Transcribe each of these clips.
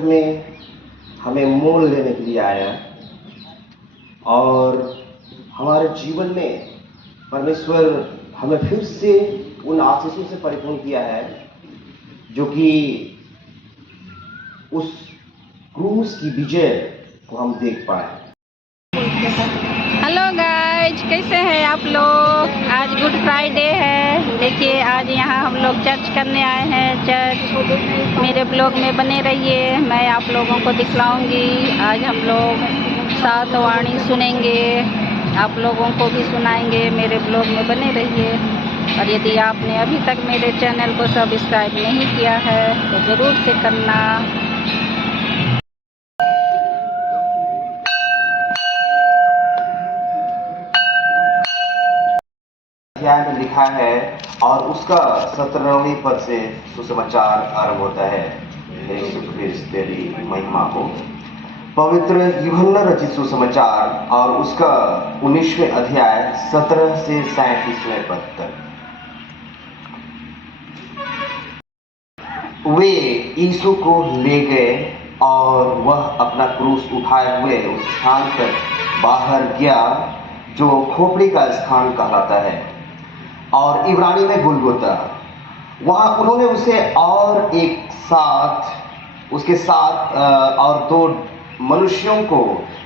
में हमें मोल लेने के लिए आया और हमारे जीवन में परमेश्वर हमें फिर से उन आशीषों से परिपूर्ण किया है जो कि उस क्रूस की विजय को हम देख पाए। हेलो गाइज, कैसे हैं आप लोग। आज गुड फ्राइडे है। देखिए आज यहाँ हम लोग चर्च करने आए हैं। चर्च मेरे ब्लॉग में बने रहिए, मैं आप लोगों को दिखलाऊंगी। आज हम लोग सात वाणी सुनेंगे, आप लोगों को भी सुनाएंगे। मेरे ब्लॉग में बने रहिए। और यदि आपने अभी तक मेरे चैनल को सब्सक्राइब नहीं किया है तो ज़रूर से करना। अध्याय में लिखा है और उसका 17वें पद से सुसमाचार आरंभ होता है। यीशु ख्रिस्त तेरी महिमा को। पवित्र यूहन्ना रचित सुसमाचार और उसका 19वें अध्याय 17 से 37वें पद तक। वे यीशु को ले गए और वह अपना क्रूस उठाए हुए उस स्थान पर बाहर गया जो खोपड़ी का स्थान कहलाता है और इब्रानी में गुलगुता। वहां उन्होंने उसे और उसके साथ और दो मनुष्यों को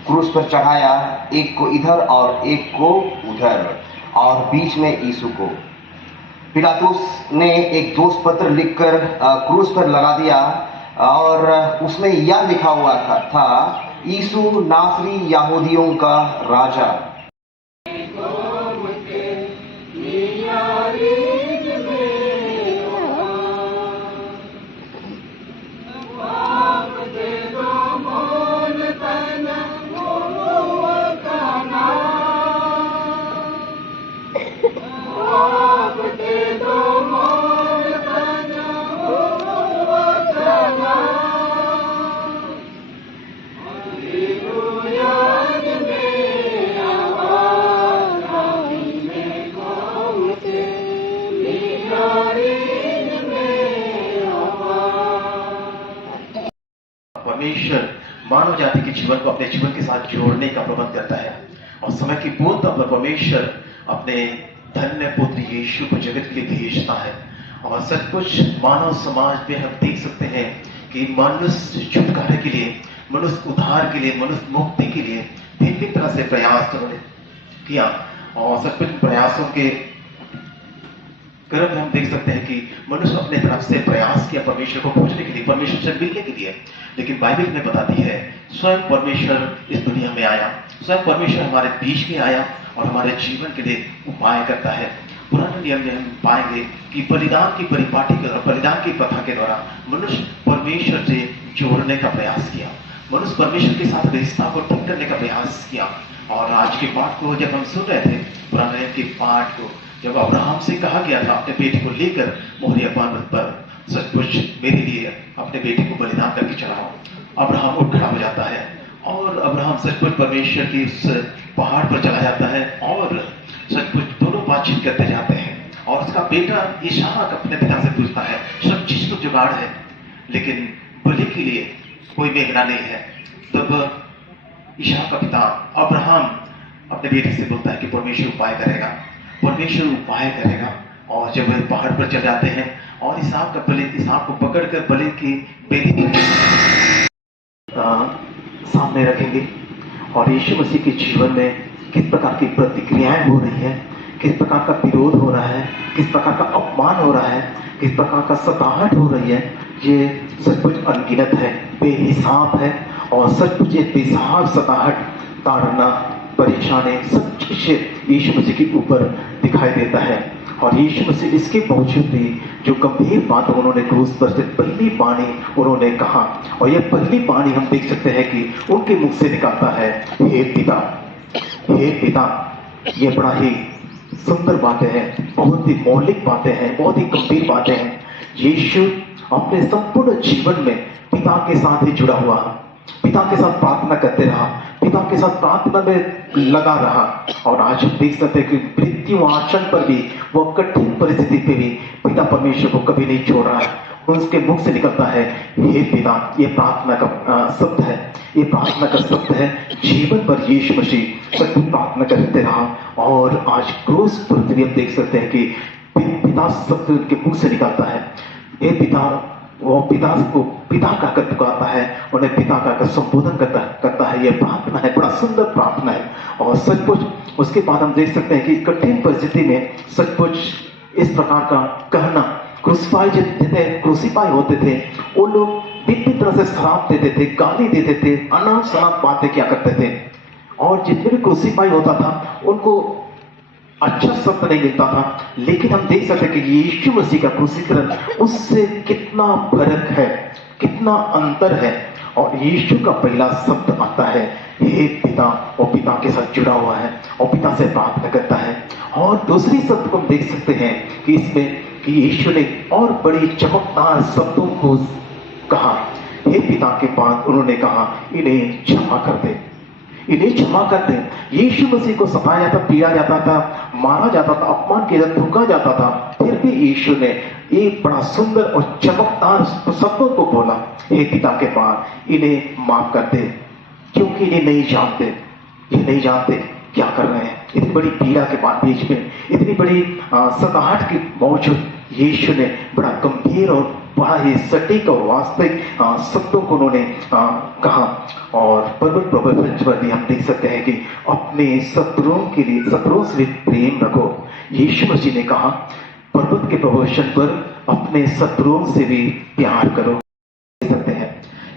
क्रूस पर चढ़ाया, एक को इधर और एक को उधर, और बीच में यीशु को। पिलातुस ने एक दोष पत्र लिखकर क्रूस पर लगा दिया और उसमें यह लिखा हुआ था यीशु नासरी यहूदियों का राजा। परमेश्वर मानव जाति के जीवन को अपने जीवन के साथ जोड़ने का प्रबंध करता है और समय की पूर्णता पर परमेश्वर अपने धन्य पुत्र यीशु को जगत के लिए भेजता है। और सब कुछ मानव समाज में हम देख सकते हैं कि मनुष्य छुटकारे के लिए, मनुष्य उद्धार के लिए, मनुष्य मुक्ति के लिए भिन्न तरह से प्रयास उन्होंने किया। और सब कुछ प्रयासों के क्रम में हम देख सकते हैं कि मनुष्य अपने तरफ से प्रयास किया परमेश्वर को खोजने के लिए, परमेश्वर से मिलने के लिए। लेकिन बाइबल में बताती है स्वयं परमेश्वर इस दुनिया में आया, स्वयं परमेश्वर हमारे बीच में आया और हमारे जीवन के लिए उपाय करता है। पुराने नियम में हम पाएंगे कि बलिदान की परिपाटी के द्वारा, बलिदान की प्रथा के द्वारा मनुष्य परमेश्वर से जोड़ने का प्रयास किया, मनुष्य परमेश्वर के साथ रिश्ता को ठीक करने का प्रयास किया। और आज के पाठ को जब हम सुन रहे थे, पुराने नियम के पाठ को, जब अब्राहम से कहा गया था अपने बेटे को लेकर मोहरिया पर्वत पर सचमुच मेरे लिए अपने बेटे को बलिदान करके चढ़ाओ, अब्राहम उठ खड़ा हो जाता है और अब्राहम सचमुच परमेश्वर की उस पहाड़ पर चला जाता है और सचमुच दोनों बातचीत करते जाते हैं। और उसका बेटा इसहाक अपने पिता से पूछता है, सब चीज तो जुगाड़ है लेकिन बलि के लिए कोई मेघना नहीं है। तब इसहाक का पिता अब्राहम अपने बेटे से बोलता है कि परमेश्वर उपाय करेगा, परमेश्वर उपाय करेगा। और जब वे पहाड़ पर चढ़ जाते हैं और इसहाक को पकड़कर बलि की बेदी सामने रखेंगे और यीशु मसीह के जीवन में किस प्रकार की प्रतिक्रियाएं हो रही है, किस प्रकार का विरोध हो रहा है, किस प्रकार का अपमान हो रहा है, किस प्रकार का सताहट हो रही है, ये सचमुच अनगिनत है, बेहिसाब है। और सचमुच ये बेहिसाब सताहट, ताड़ना, परेशानी सब चीज यीशु मसीह के ऊपर दिखाई देता है। और यीशु मसीह इसके बावजूद भी जो गंभीर बात उन्होंने क्रूस पर से पहली बाणी उन्होंने कहा, और यह पहली बाणी हम देख सकते हैं कि उनके मुख से निकलता है, हे पिता, हे पिता। ये बड़ा ही सुंदर बातें हैं, बहुत ही मौलिक बातें हैं, बहुत ही गंभीर बातें हैं। यीशु अपने संपूर्ण जीवन में पिता के साथ ही जुड़ा हुआ, पिता के साथ प्रार्थना करते रहा, पिता के साथ प्रार्थना में लगा रहा। और आज हम देख सकते हैं कि मृत्यु आसन पर भी, वो कठिन परिस्थिति पे भी पिता परमेश्वर को कभी नहीं छोड़ रहा है। उसके मुख से निकलता है, हे पिता। ये प्रार्थना का शब्द है, ये प्रार्थना का शब्द है। जीवन पर यीशु मसीह सत्य प्रार्थना करते रहा और आज क्रूस पर भी हम देख सकते हैं कि पिता शब्द उनके मुख से निकलता है। ये पिता, वो पिता को पिता कहकर पुकारता है, उन्हें पिता कहकर संबोधन करता है। यह प्रार्थना है, बड़ा सुंदर प्रार्थना है। और सचमुच उसके बाद हम देख सकते हैं कि कठिन परिस्थिति में सचमुच इस प्रकार का कहना, क्रूसीफाई होते थे, वो लोग विभिन्न तरह से श्राप देते थे, गाली देते थे, अनाप शनाप बातें क्या करते थे। और जितने भी क्रूसीफाई होता था उनको अच्छा शब्द नहीं मिलता था। लेकिन हम देख सकते हैं कि यीशु मसीह का क्रूसीकरण उससे कितना फर्क है, कितना अंतर है। और यीशु का पहला शब्द आता है, हे पिता, और पिता के साथ जुड़ा हुआ है और पिता से प्रार्थना करता है। और दूसरी शब्द को हम देख सकते हैं कि इसमें कि यीशु ने और बड़ी चमकदार शब्दों को कहा। हे पिता के पास उन्होंने कहा, इन्हें क्षमा कर दे, इन्हें क्षमा कर दे। यीशु मसीह को सताया जाता, पीड़ा जाता था, मारा जाता था, अपमान किया जाता, थूका जाता था, फिर भी यीशु ने एक बड़ा सुंदर और चमकदार शब्दों को बोला, हे पिता के पास इन्हें माफ कर दे, क्योंकि इन्हें नहीं जानते, ये नहीं जानते क्या कर रहे हैं। इतनी बड़ी पीड़ा के बाद बीच में इतनी बड़ी सताहट की बावजूद यीशु ने बड़ा गंभीर और बड़ा ही सटीक और वास्तविक शब्दों को उन्होंने कहा। और पर्वत पर भी हम देख सकते हैं कि अपने शत्रुओं के लिए, शत्रुओं से भी प्रेम रखो। यीशु मसीह ने कहा पर्वत के प्रवचन पर अपने शत्रुओं से भी प्यार करो। देख सकते हैं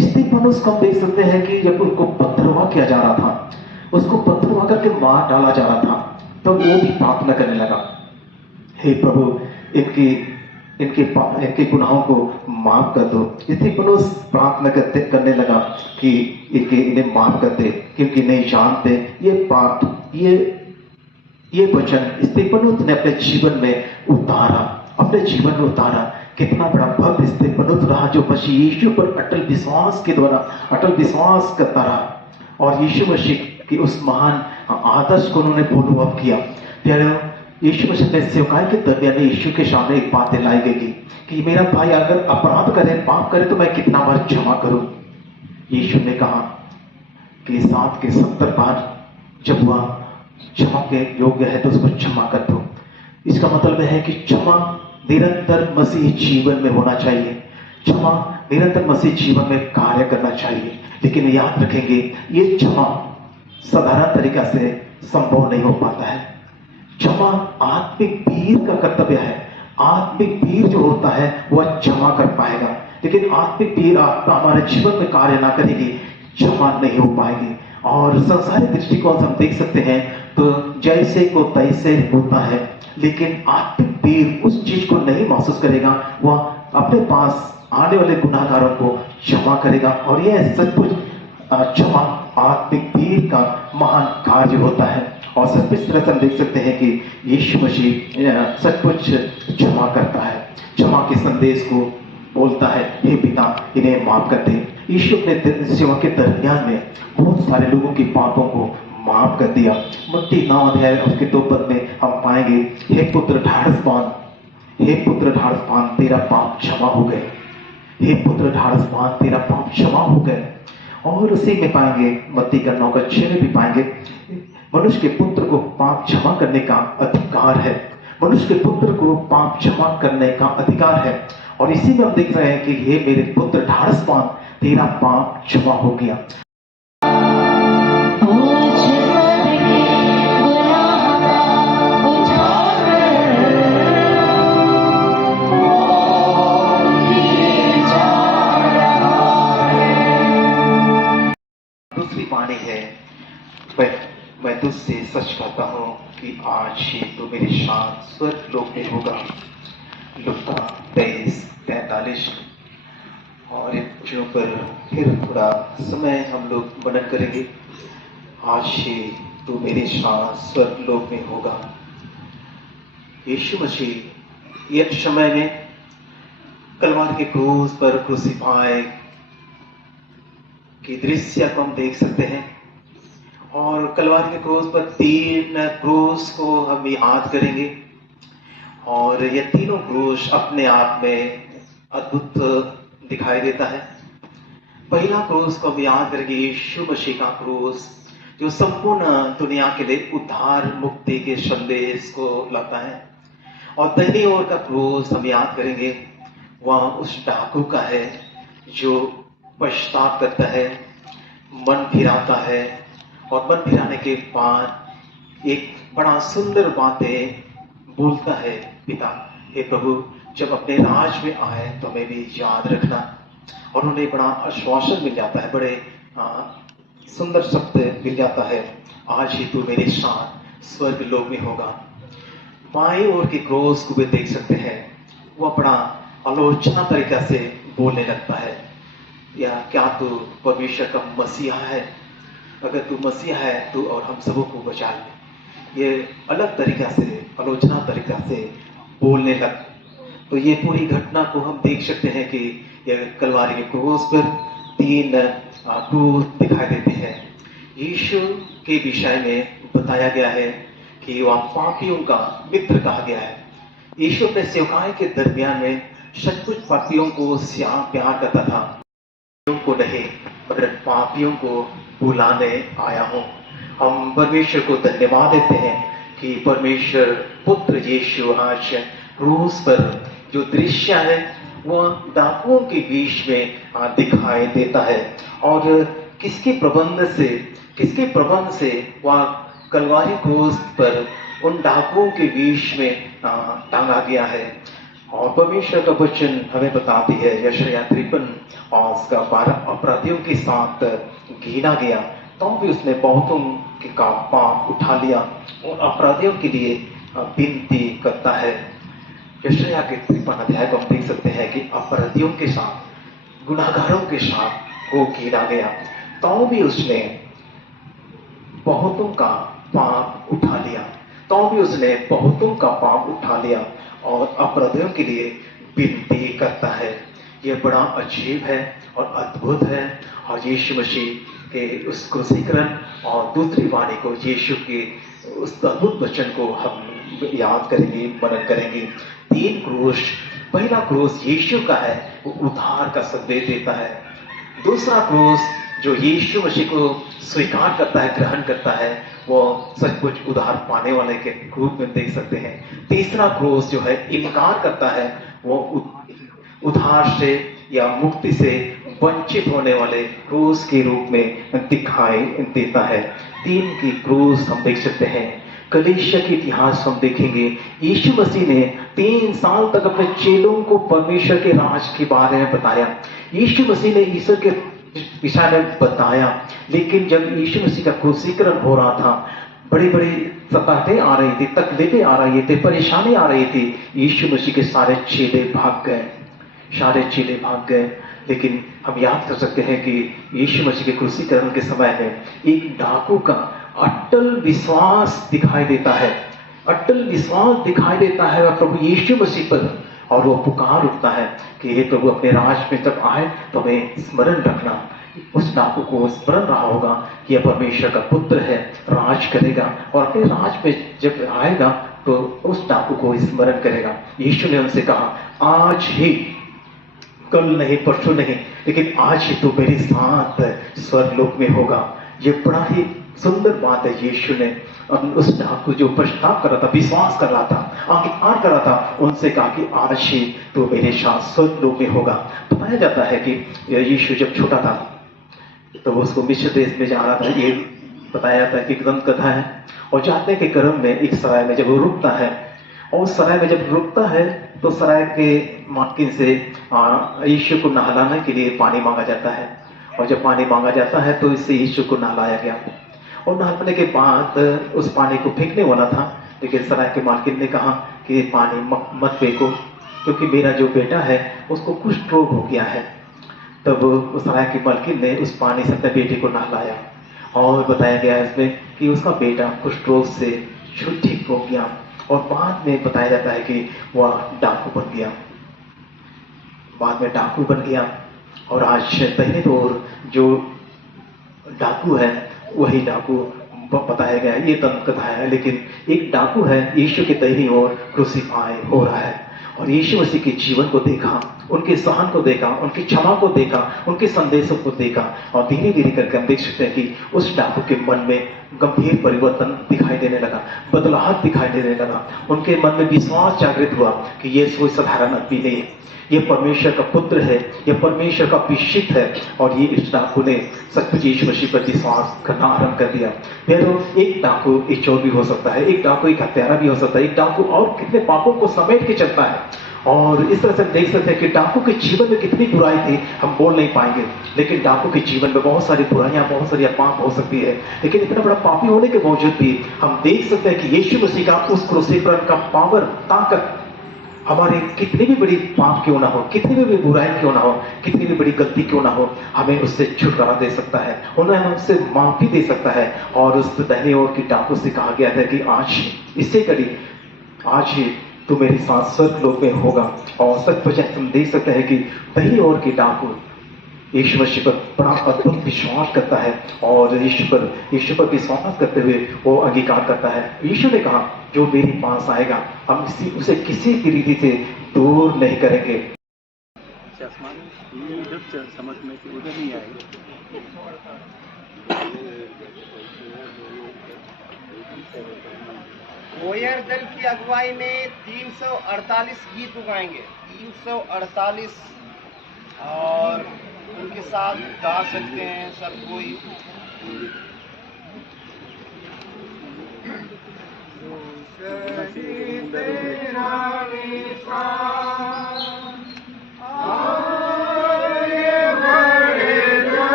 स्तिफनुस को हम देख सकते हैं कि जब उनको पत्थरवा किया जा रहा था, उसको पत्थरवा करके मार डाला जा रहा था, तो वो भी प्रार्थना करने लगा, हे प्रभु इनके गुनाहों को माफ कर दो। स्तिफनुस प्रार्थना करने लगा कि इन्हें माफ कर दे, क्योंकि नहीं जानते। ये बात, ये वचन स्तिफनुस ने अपने जीवन में उतारा, अपने जीवन में उतारा। कितना बड़ा भक्त स्तिफनुस रहा, जो मसीह यीशु पर अटल विश्वास के द्वारा अटल विश्वास करता रहा और यीशु मसीह के उस महान आदर्श को उन्होंने फॉलो अप किया। यीशु मसीह ने सेवकाई के दरमियान में यीशु के सामने एक बात लाई गई कि मेरा भाई अगर अपराध करे, पाप करे, तो मैं कितना बार क्षमा करूं। यीशु ने कहा कि 7 के 70 बार जब वह क्षमा के योग्य है तो उसको क्षमा कर दो। इसका मतलब है कि क्षमा निरंतर मसीह जीवन में होना चाहिए, क्षमा निरंतर मसीह जीवन में कार्य करना चाहिए। लेकिन याद रखेंगे, ये क्षमा साधारण तरीका से संभव नहीं हो पाता है। क्षमा आत्मिक वीर का कर्तव्य है। आत्मिक वीर जो होता है वह क्षमा कर पाएगा, लेकिन आत्मिक वीर हमारे जीवन में कार्य ना करेगी, क्षमा नहीं हो पाएगी। और संसारिक दृष्टिकोण से हम देख सकते हैं तो जैसे को तैसे होता है, लेकिन आत्मिक वीर उस चीज को नहीं महसूस करेगा, वह अपने पास आने वाले गुनाहगारों को क्षमा करेगा। और यह सचमुच क्षमा आत्मिक वीर का महान कार्य होता है। और सब इस तरह से हम देख सकते हैं कि यीशु मसीह सचमुच क्षमा करता है, क्षमा के संदेश को बोलता है, हे पिता इन्हें माफ कर दे। यीशु अपने सेवा के दरमियान में बहुत सारे लोगों के पापों को माफ कर दिया। मत्ती 9 अध्याय उसके 2 पद में हम पाएंगे, हे पुत्र ढाढ़स बांध, हे पुत्र ढाढ़स बांध, तेरा पाप क्षमा हो गए। हे पुत्र ढाढ़स बांध, तेरा पाप क्षमा हो गए। और उसी में पाएंगे मत्ती का 9 का 6 में भी पाएंगे, मनुष्य के पुत्र को पाप क्षमा करने का अधिकार है। मनुष्य के पुत्र को पाप क्षमा करने का अधिकार है। और इसी में हम देख रहे हैं कि हे मेरे पुत्र ढाढ़स बांध, तेरा पाप क्षमा हो गया। दूसरी वाणी है, मैं तुझसे सच कहता हूँ कि आज ही तो मेरे साथ स्वर्ग लोक में होगा। लुका 23:43। और इन चीजों पर फिर थोड़ा समय हम लोग मनन करेंगे। आज ही तो मेरे साथ स्वर्ग लोक में होगा। यीशु मसीह यह समय में कलवार के क्रूस पर क्रूसीफाई की दृश्य को हम देख सकते हैं। और कलवार के क्रूस पर 3 क्रूस को हम याद करेंगे। और ये तीनों क्रूस अपने आप में अद्भुत दिखाई देता है। पहला क्रूस को हम याद करेंगे, यीशु मसीह का क्रूस जो संपूर्ण दुनिया के लिए उद्धार मुक्ति के संदेश को लाता है। और दाहिनी ओर का क्रूस हम याद करेंगे, वह उस डाकू का है जो पश्चाताप करता है, मन फिराता है और मन फिराने के बाद एक बड़ा सुंदर बातें बोलता है, पिता हे प्रभु जब अपने राज में आए तो हमें भी याद रखना। और उन्हें बड़ा आश्वासन मिल जाता है, बड़े सुंदर शब्द मिल जाता है, आज ही तू मेरे साथ स्वर्ग लोक में होगा। बाएं ओर के क्रोस को भी देख सकते हैं, वह बड़ा आलोचना तरीका से बोलने लगता है, या क्या तू परमेश्वर का मसीहा है? अगर तू मसीहा है तो और हम सबों को बचा ले। ये अलग तरीका से, आलोचना तरीका से बोलने लग। तो ये पूरी घटना को हम देख सकते हैं कि यह कलवारी के क्रूस पर 3 क्रूस दिखाई देते हैं। यीशु के विषय में बताया गया है कि वह पापियों का मित्र कहा गया है। यीशु अपने सेवकाई के दरमियान में सचमुच पापियों को प्यार करता था, को नहीं मगर पापियों को बुलाने आया हूं। हम परमेश्वर को धन्यवाद देते हैं कि परमेश्वर पुत्र यीशु आज क्रूस पर जो दृश्य है वह डाकुओं के बीच में दिखाई देता है। और किसके प्रबंध से वह कलवारी क्रूस पर उन डाकुओं के बीच में टांगा गया है। और परमेश्वर का वचन हमें बताती है, यशायाह 53 और उसका 12, अपराधियों के साथ गिना गया तो भी उसने बहुतों के का पाप उठा लिया और अपराधियों के लिए विनती करता है। यशायाह के 53 अध्याय को हम देख सकते हैं कि अपराधियों के साथ, गुनाहगारों के साथ वो गिना गया तो भी उसने बहुतों का पाप उठा लिया और अपराधियों के लिए विनती करता है। यह बड़ा अजीब है और अद्भुत है। और यीशु मसीह के उस क्रूसीकरण और दूसरी वाणी को, यीशु के उस अद्भुत वचन को हम याद करेंगे, मनन करेंगे। 3 क्रूस, पहला क्रूस यीशु का है, वो उद्धार का संदेश देता है। दूसरा क्रूस जो यीशु मसीह को स्वीकार करता है, ग्रहण करता है, वो सचमुच उद्धार पाने वाले के रूप में देख सकते हैं। तीसरा क्रूस जो है इनकार करता है, वो उद्धार से या मुक्ति से वंचित होने वाले क्रूस के रूप में दिखाई देता है। 3 की क्रूस हम देख सकते हैं। कलीसिया के इतिहास हम देखेंगे, यीशु मसीह ने 3 साल तक अपने चेलों को परमेश्वर के राज के बारे में बताया। यीशु मसीह ने ईश्वर के विषय में बताया, लेकिन जब यीशु मसीह का क्रूसीकरण हो रहा था, बड़ी बड़ी सताहटें आ रही थी, तकलीफें आ रही थी, परेशानी आ रही थी, यीशु मसीह के सारे चेले भाग गए। लेकिन हम याद कर सकते हैं कि यीशु मसीह के क्रूसीकरण के समय में एक डाकू का अटल विश्वास दिखाई देता है और प्रभु यीशु मसीह पर, और वो पुकार उठता है कि हे प्रभु अपने राज में जब आए तो हमें स्मरण रखना। उस डाकू को स्मरण रहा होगा कि यह परमेश्वर का पुत्र है, राज करेगा, और अपने राज में जब आएगा तो उस डाकू को स्मरण करेगा। यीशु ने उनसे कहा, आज ही, कल नहीं, परसों नहीं, लेकिन आज ही तो मेरे साथ स्वर्गलोक में होगा। ये बड़ा ही सुंदर बात है। यीशु ने उस डाकू जो पश्चाताप कर रहा था, विश्वास कर रहा था, अंगीकार कर रहा था, उनसे कहा कि आज ही तो मेरे साथ स्वर्गलोक में होगा। बताया जाता है कि यीशु जब छोटा था तो वो उसको मिस्र देश में जा रहा था। ये बताया जाता है कि एकदम कथा है। और जाते के क्रम में एक सराय में जब वो रुकता है, और सराय में जब रुकता है तो सराय के मालकिन से यीशु को नहलाने के लिए पानी मांगा जाता है। और जब पानी मांगा जाता है तो इससे यीशु को नहलाया गया। और नहाने के बाद उस पानी को फेंकने वाला था, लेकिन सराय के मालकिन ने कहा कि पानी मत फेंको, क्योंकि मेरा जो बेटा है उसको कुष्ठ रोग हो गया है। तब उस सराय के मालकिन ने उस पानी से अपने बेटे को नहलाया। और बताया गया इसमें कि उसका बेटा कुष्ठ रोग से ठीक हो गया। और बाद में बताया जाता है कि वह डाकू बन गया। और आज दाहिने ओर जो डाकू है वही डाकू बताया गया है। ये तंत्र कथा है, लेकिन एक डाकू है यीशु के दाहिनी ओर क्रूसीफाई हो रहा है। और यीशु मसीह के जीवन को देखा, उनके सहन को देखा, उनकी क्षमा को देखा, उनके संदेशों को देखा, और धीरे धीरे करके हम देख सकते हैं कि उस डाकू के मन में गंभीर परिवर्तन दिखाई देने लगा, बदलाव दिखाई देने लगा। उनके मन में विश्वास जागृत हुआ कि ये कोई साधारण आदमी नहीं है, ये परमेश्वर का पुत्र है, ये परमेश्वर का अभिषिक्त है। और ये इस डाकू ने सचमुच यीशु मसीह पर विश्वास करना आरंभ कर दिया। फिर एक डाकू एक चोर भी हो सकता है, एक डाकू एक हत्यारा भी हो सकता है, एक डाकू और कितने पापों को समेट के चलता है। और इस तरह से हम देख सकते हैं कि डाकू के जीवन में कितनी बुराई थी हम बोल नहीं पाएंगे, लेकिन डाकू के जीवन में बहुत सारी बुराइयां, बहुत सारी पाप हो सकती है, लेकिन इतना बड़ा पापी होने के बावजूद भी हम देख सकते हैं कि यीशु मसीह का उस क्रूसीकरण का पावर, ताकत हमारे कितनी भी बड़ी पाप क्यों ना हो, कितनी भी बुराई क्यों ना हो, कितनी भी बड़ी गलती क्यों ना हो, हमें उससे छुटकारा दे सकता है, उन्हें हमसे माफी दे सकता है। और उस दाहिने ओर की डाकू से कहा गया था कि आज इससे करी, आज ही तू मेरे साथ स्वर्ग लोक में होगा। और सच हम देख सकते हैं कि दाहिनी ओर की डाकू यीशु मसीह पर बड़ा अद्भुत विश्वास करता है, और यीशु पर विश्वास करते हुए वो अंगीकार करता है। यीशु ने कहा जो मेरे पास आएगा हम उसे किसी भी रीति से दूर नहीं करेंगे। इधर समझ में कि उधर नहीं आएगी। कोयर दल की अगुवाई में 348 गीत उगाएंगे, 348, और उनके साथ गा सकते हैं सब कोई।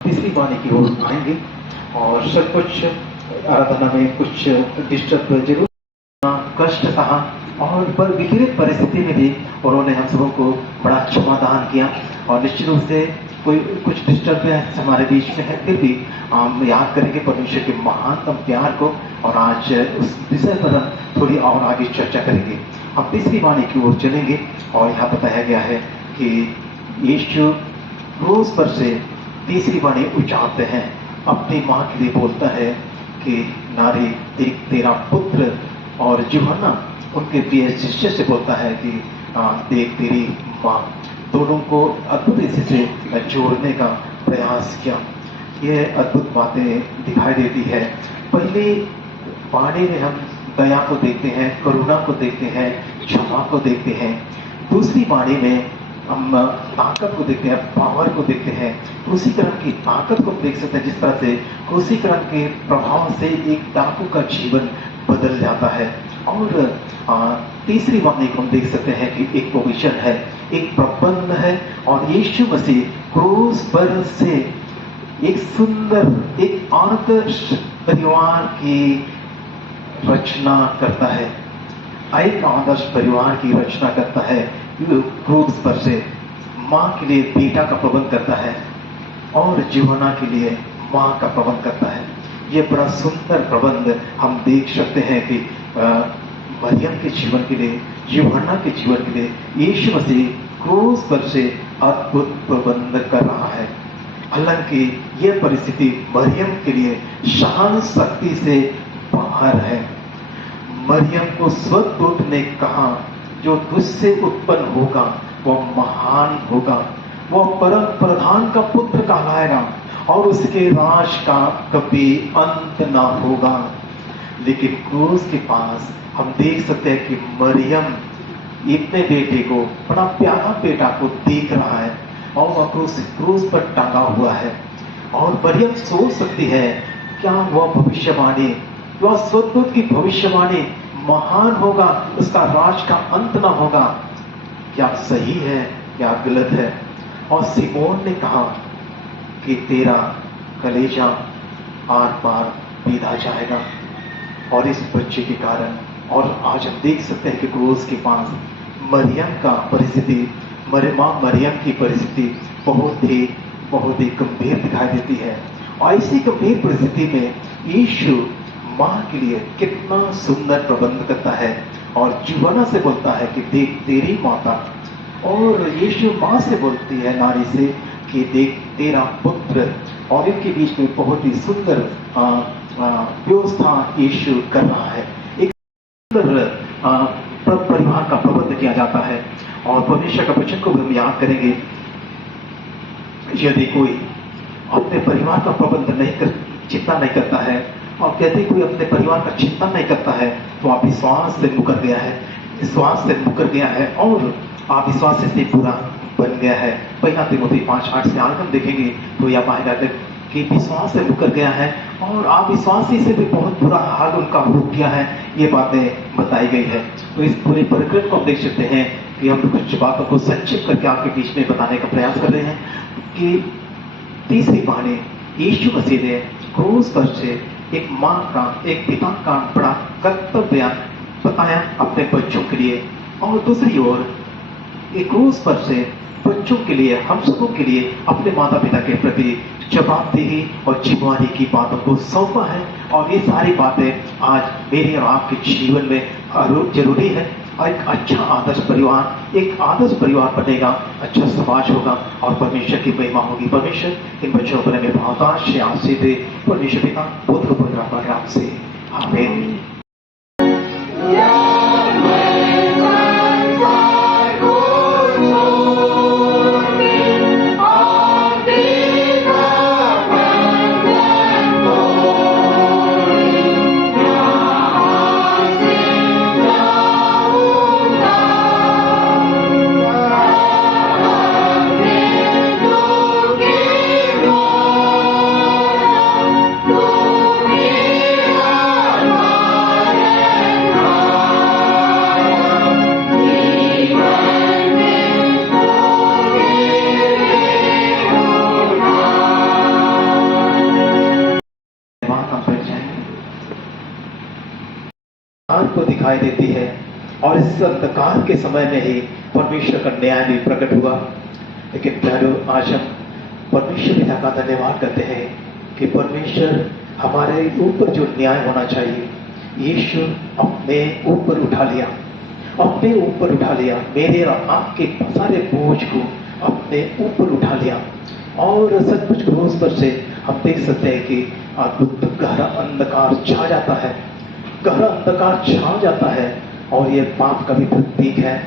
तीसरी वाणी की ओर आएंगे, और सब कुछ आराधना में कुछ डिस्टर्ब जरूर, कष्ट सहा, और पर विपरीत परिस्थिति में भी उन्होंने हम सबों को बड़ा क्षमादान किया। और निश्चित रूप से कोई कुछ डिस्टर्बेंस हमारे बीच में है, फिर भी हम याद करेंगे परमेश्वर के महानतम प्यार को, और आज उस विषय पर हम थोड़ी और आगे चर्चा करेंगे। हम तीसरी वाणी की ओर चलेंगे, और यहाँ बताया गया है कि यीशु क्रूस पर से तीसरी वाणी उच्चारते हैं, अपनी माँ के लिए बोलता है कि नारी देख तेरा पुत्र, और यूहन्ना उनके प्रिय शिष्य से बोलता है कि देख तेरी माँ। दोनों को अद्भुत रीति से जोड़ने का प्रयास किया। यह अद्भुत बातें दिखाई देती है। पहली वाणी में हम दया को देखते हैं, करुणा को देखते हैं, क्षमा को देखते हैं। दूसरी वाणी में हम ताकत को देखते हैं, पावर को देखते हैं। क्रूसीकरण की ताकत को देख सकते हैं, जिस तरह से क्रूसीकरण के प्रभाव से एक डाकू का जीवन बदल जाता है। और तीसरी वाणी को हम देख सकते हैं कि एक प्रोविजन है, एक प्रबंध है, और यीशु मसीह क्रूस पर से एक सुंदर, एक आदर्श परिवार की रचना करता है, एक आदर्श परिवार की रचना करता है। क्रूस पर से माँ के लिए बेटा का प्रबंध करता है, और यूहन्ना के लिए माँ का प्रबंध करता है। ये बड़ा सुंदर प्रबंध हम देख सकते हैं कि मरियम के जीवन के लिए, यूहन्ना के जीवन के लिए यीशु मसीह क्रूस पर से अद्भुत प्रबंध कर रहा है। हालांकि यह परिस्थिति मरियम के लिए सहन शक्ति से बाहर है। मरियम को स्वर्गदूत ने कहा जो तुझसे उत्पन्न होगा वह महान होगा, वह परम प्रधान का पुत्र कहलाएगा, और उसके राज का कभी अंत ना होगा। लेकिन क्रूस के पास हम देख सकते हैं कि मरियम अपने बेटे को, बड़ा प्यारा बेटा को देख रहा है, और वह क्रूस पर टांगा हुआ है। और मरियम सोच सकती है क्या वह भविष्यवाणी, वह स्वर्गदूत की भविष्यवाणी महान होगा, उसका राज का अंत ना होगा, क्या सही है या गलत है? और सिमोन ने कहा कि तेरा कलेजा आर पार पीधा जाएगा, और इस बच्चे के कारण। और आज हम देख सकते हैं कि क्रूस के पास मरियम का परिस्थिति, माँ मरियम की परिस्थिति बहुत ही गंभीर दिखाई देती है। और इसी गंभीर परिस्थिति में यीशु माँ के लिए कितना सुंदर प्रबंध करता है, और यूहन्ना से बोलता है कि देख तेरी माता, और यीशु माँ से बोलती है नारी से कि देख तेरा पुत्र, और इनके बीच में बहुत ही सुंदर व्यवस्था यीशु कर रहा है। एक सुंदर परिवार का प्रबंध किया जाता है। और परमेश्वर का वचन को हम याद करेंगे, यदि कोई अपने परिवार का प्रबंध चिंता नहीं करता है, और यदि कोई अपने परिवार का चिंता नहीं करता है, तो आप विश्वास से मुकर गया है, विश्वास से मुकर गया है और आप विश्वास से पूरा बन गया है। पहला तीमुथी 5:8 से आगे हम देखेंगे तो यह पाएगा कि विश्वास से मुकर गया है और आप विश्वासी से भी बहुत बुरा हाल उनका हो गया है, ये बातें बताई गई है। तो इस पूरे परिक्रम को हम देख सकते हैं कि हम कुछ बातों को संक्षिप्त करके आपके बीच में बताने का प्रयास कर रहे हैं कि तीसरी कहानी, यीशु मसीह ने क्रूस पर से एक माँ का, एक पिता का बड़ा कर्तव्य बताया अपने बच्चों के लिए, और दूसरी ओर एक क्रूस पर से बच्चों के लिए, हम सबों के लिए अपने माता पिता के प्रति जवाबदेही और जिम्मेवारी की बातों को सौंपा है। और ये सारी बातें आज मेरे और आपके जीवन में जरूरी है। और एक अच्छा आदर्श परिवार, एक आदर्श परिवार बनेगा, अच्छा समाज होगा और परमेश्वर की महिमा होगी। परमेश्वर इन बच्चों पर हमें बहुत आशीष दे। परमेश्वर पिता पुत्र पवित्र आत्मा के नाम से आमीन। को दिखाई देती है और इस अंधकार के समय में ही परमेश्वर का न्याय भी प्रकट हुआ। लेकिन प्यारो, आज हम परमेश्वर पिता का धन्यवाद करते हैं कि परमेश्वर हमारे ऊपर जो न्याय होना चाहिए, यीशु अपने ऊपर उठा लिया, अपने ऊपर उठा लिया। मेरे और आपके सारे बोझ को अपने ऊपर उठा लिया। और सचमुच क्रूस पर से हम देख सकते हैं कि अद्भुत गहरा अंधकार छा जाता है, गहरा अंधकार छा जाता है और ये पाप का भी प्रतीक है।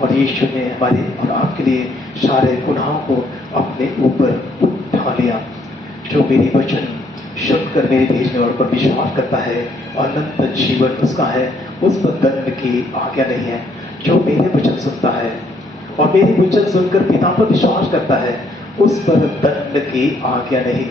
और यीशु ने हमारे और आपके लिए सारे गुनाहों को अपने ऊपर उठा लिया। जो मेरी वचन सुनकर मेरे भेजने वालों पर विश्वास करता है, अनंत जीवन उसका है, उस पर दंड की आज्ञा नहीं है। जो मेरे वचन सुनता है और मेरे वचन सुनकर पिता पर विश्वास करता है, उस पर दंड की आज्ञा नहीं।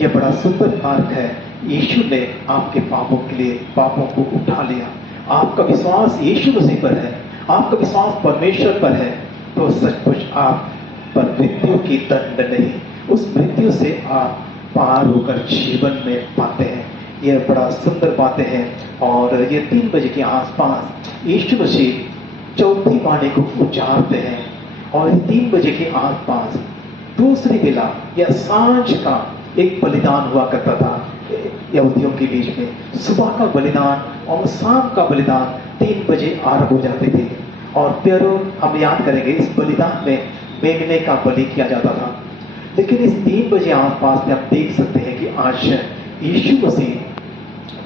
यह बड़ा सुंदर मार्ग है। यीशु ने आपके पापों के लिए पापों को उठा लिया। आपका विश्वास यीशु मसीह पर है, आपका विश्वास परमेश्वर पर है, तो सचमुच आप पर मृत्यु की दंड नहीं, उस मृत्यु से आप पार होकर जीवन में पाते हैं। यह बड़ा सुंदर बातें हैं। और ये 3 बजे के आसपास यीशु मसीह चौथी वाणी को उच्चारते हैं और 3 बजे के आसपास दूसरी बेला या सांझ का एक बलिदान हुआ करता था यहूदियों के बीच में। सुबह का बलिदान और शाम का बलिदान 3 बजे आरंभ हो जाते थे। और फिर हम याद करेंगे, इस बलिदान में मेमने का बलि किया जाता था। लेकिन इस 3 बजे आसपास में आप देख सकते हैं कि आज यीशु मसीह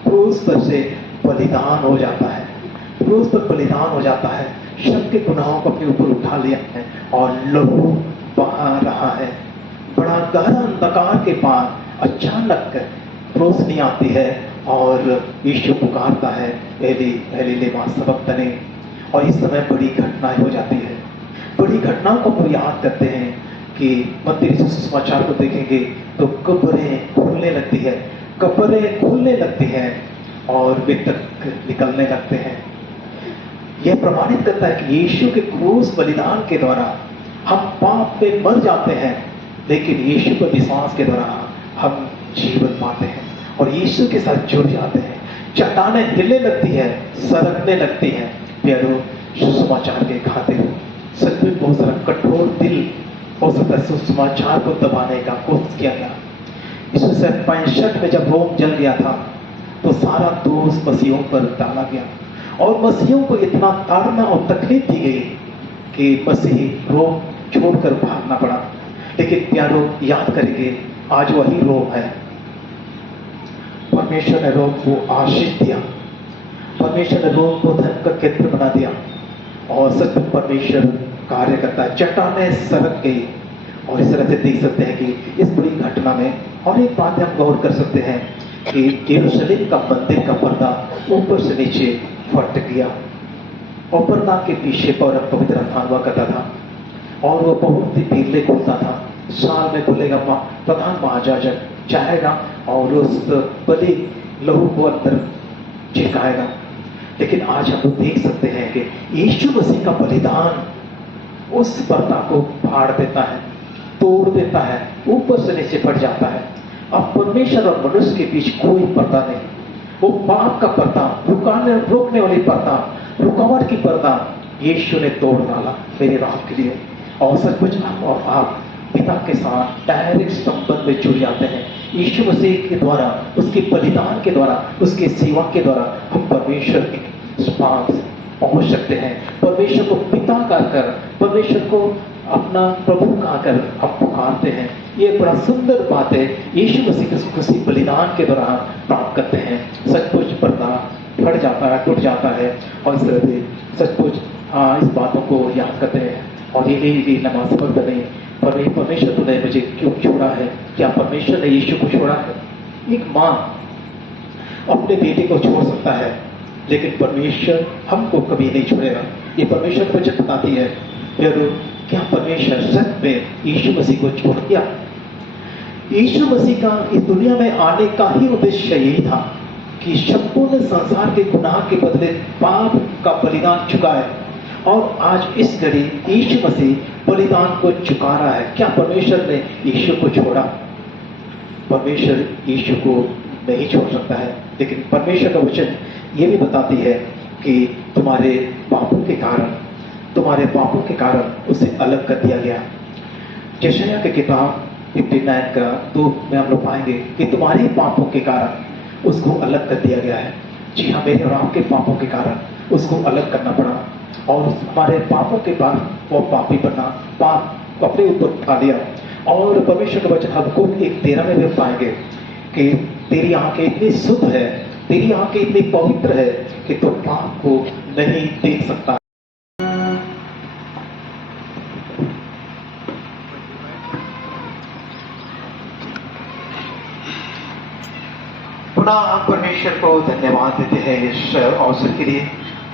क्रूस पर से बलिदान हो जाता है, क्रूस पर बलिदान हो जाता है। सबके गुनाहों को अपने ऊपर उठा लिया है और लहू बहा रहा है। बड़ा गहरा अंधकार के बाद अचानक रोशनी आती है और यीशु पुकारता है, एली एली लेमा सबक्तनी। और इस समय बड़ी घटनाएं हो जाती है। बड़ी घटनाओं को हम याद करते हैं कि मत्ती सुसमाचार को देखेंगे तो कब्रें खुलने लगती है, कब्रें खुलने लगती हैं और मृतक निकलने लगते हैं। यह प्रमाणित करता है कि यीशु के क्रूस बलिदान के द्वारा हम पाप में मर जाते हैं, लेकिन यीशु पर विश्वास के द्वारा हम जीवन पाते हैं और यीशु के साथ जुड़ जाते हैं। चट्टानें हिलने लगती है, सरकने लगती हैं। प्यारो, सुसमाचार के खातिर सचमुच बहुत सारा कठोर दिल हो सकता है सुसमाचार को दबाने का कोशिश किया गया। 1965 में जब रोम जल गया था तो सारा दोष मसीहों पर डाला गया और मसीहों को इतना ताड़ना और तकलीफ दी गई कि मसीह रोम छोड़कर भागना पड़ा, लेकिन प्यारो याद करेंगे आज वही रोम है। परमेश्वर ने रोम को आशीष दिया, परमेश्वर ने रोम को धर्म का केंद्र बना दिया और सच में परमेश्वर कार्य करता है। चट्टानें सरक गई और इस तरह से देख सकते हैं कि इस बड़ी घटना में और एक बात हम गौर कर सकते हैं कि यरूशलेम का मंदिर का पर्दा ऊपर से नीचे फट गया और पर्दा के पीछे पर पवित्र स्थान हुआ करता था और वह बहुत ही पीले खुलता था। साल में खुलेगा, प्रधान महायाजक जाएगा और उस बलि लहू को अंदर छिड़काएगा। लेकिन आज हम लोग देख सकते हैं कि यीशु मसीह का बलिदान उस पर्दा को फाड़ देता है, तोड़ देता है, ऊपर से नीचे फट जाता है। अब परमेश्वर और मनुष्य के बीच कोई पर्दा नहीं, वो पाप का पर्दा, रोकने वाली पर्दा, रुकावट की पर्दा यीशु ने तोड़ डाला मेरे राह के लिए। और सचमुच और आप पिता के साथ डायरेक्ट संबंध में जुड़ जाते हैं। यीशु मसीह के द्वारा, उसके बलिदान के द्वारा, उसके सेवा के द्वारा हम परमेश्वर के पास पहुंच सकते हैं। परमेश्वर को पिता कहकर, परमेश्वर को अपना प्रभु कहकर हम पुकारते हैं। ये बड़ा सुंदर बात है, यीशु मसीह के किसी बलिदान के दौरान प्राप्त करते हैं। सचमुच पर्दा फट जाता है, टूट जाता है और इस तरह से सचमुच इस बातों को याद करते हैं। और ये नमाज पढ़ते नहीं, परमेश्वर तूने मुझे क्यों छोड़ा है? क्या परमेश्वर ने यीशु को छोड़ा है? एक माँ अपने बेटे को छोड़ सकता है, लेकिन परमेश्वर हमको कभी नहीं छोड़ेगा। ये परमेश्वर की वचन बताती है। फिर क्या परमेश्वर सच में यीशु मसीह को छोड़ दिया? यीशु मसीह का इस दुनिया में आने का ही उद्देश्य यही था कि संपूर्ण संसार के गुनाह के बदले पाप का बलिदान चुकाए। और आज इस घड़ी यीशु मसीह बलिदान को चुका रहा है। क्या परमेश्वर ने यीशु को छोड़ा? परमेश्वर यीशु को नहीं छोड़ सकता है, लेकिन परमेश्वर का वचन ये भी बताती है कि तुम्हारे पापों के कारण उसे अलग कर दिया गया। यशायाह की किताब 59 का 2 में हम लोग पाएंगे कि तुम्हारे पापों के कारण उसको अलग कर दिया गया है। जी हाँ, मेरे और आपके पापों के कारण उसको अलग करना पड़ा और हमारे पापों के बाद वो पापी बना, पाप को अपने ऊपर उठा लिया। और परमेश्वर का वचन हमको 1:13 में भी पाएंगे कि तेरी आंखें इतनी शुद्ध है, तेरी आंखें इतनी पवित्र है कि तू पाप को नहीं देख सकता। पुनः परमेश्वर को धन्यवाद देते हैं इस अवसर के लिए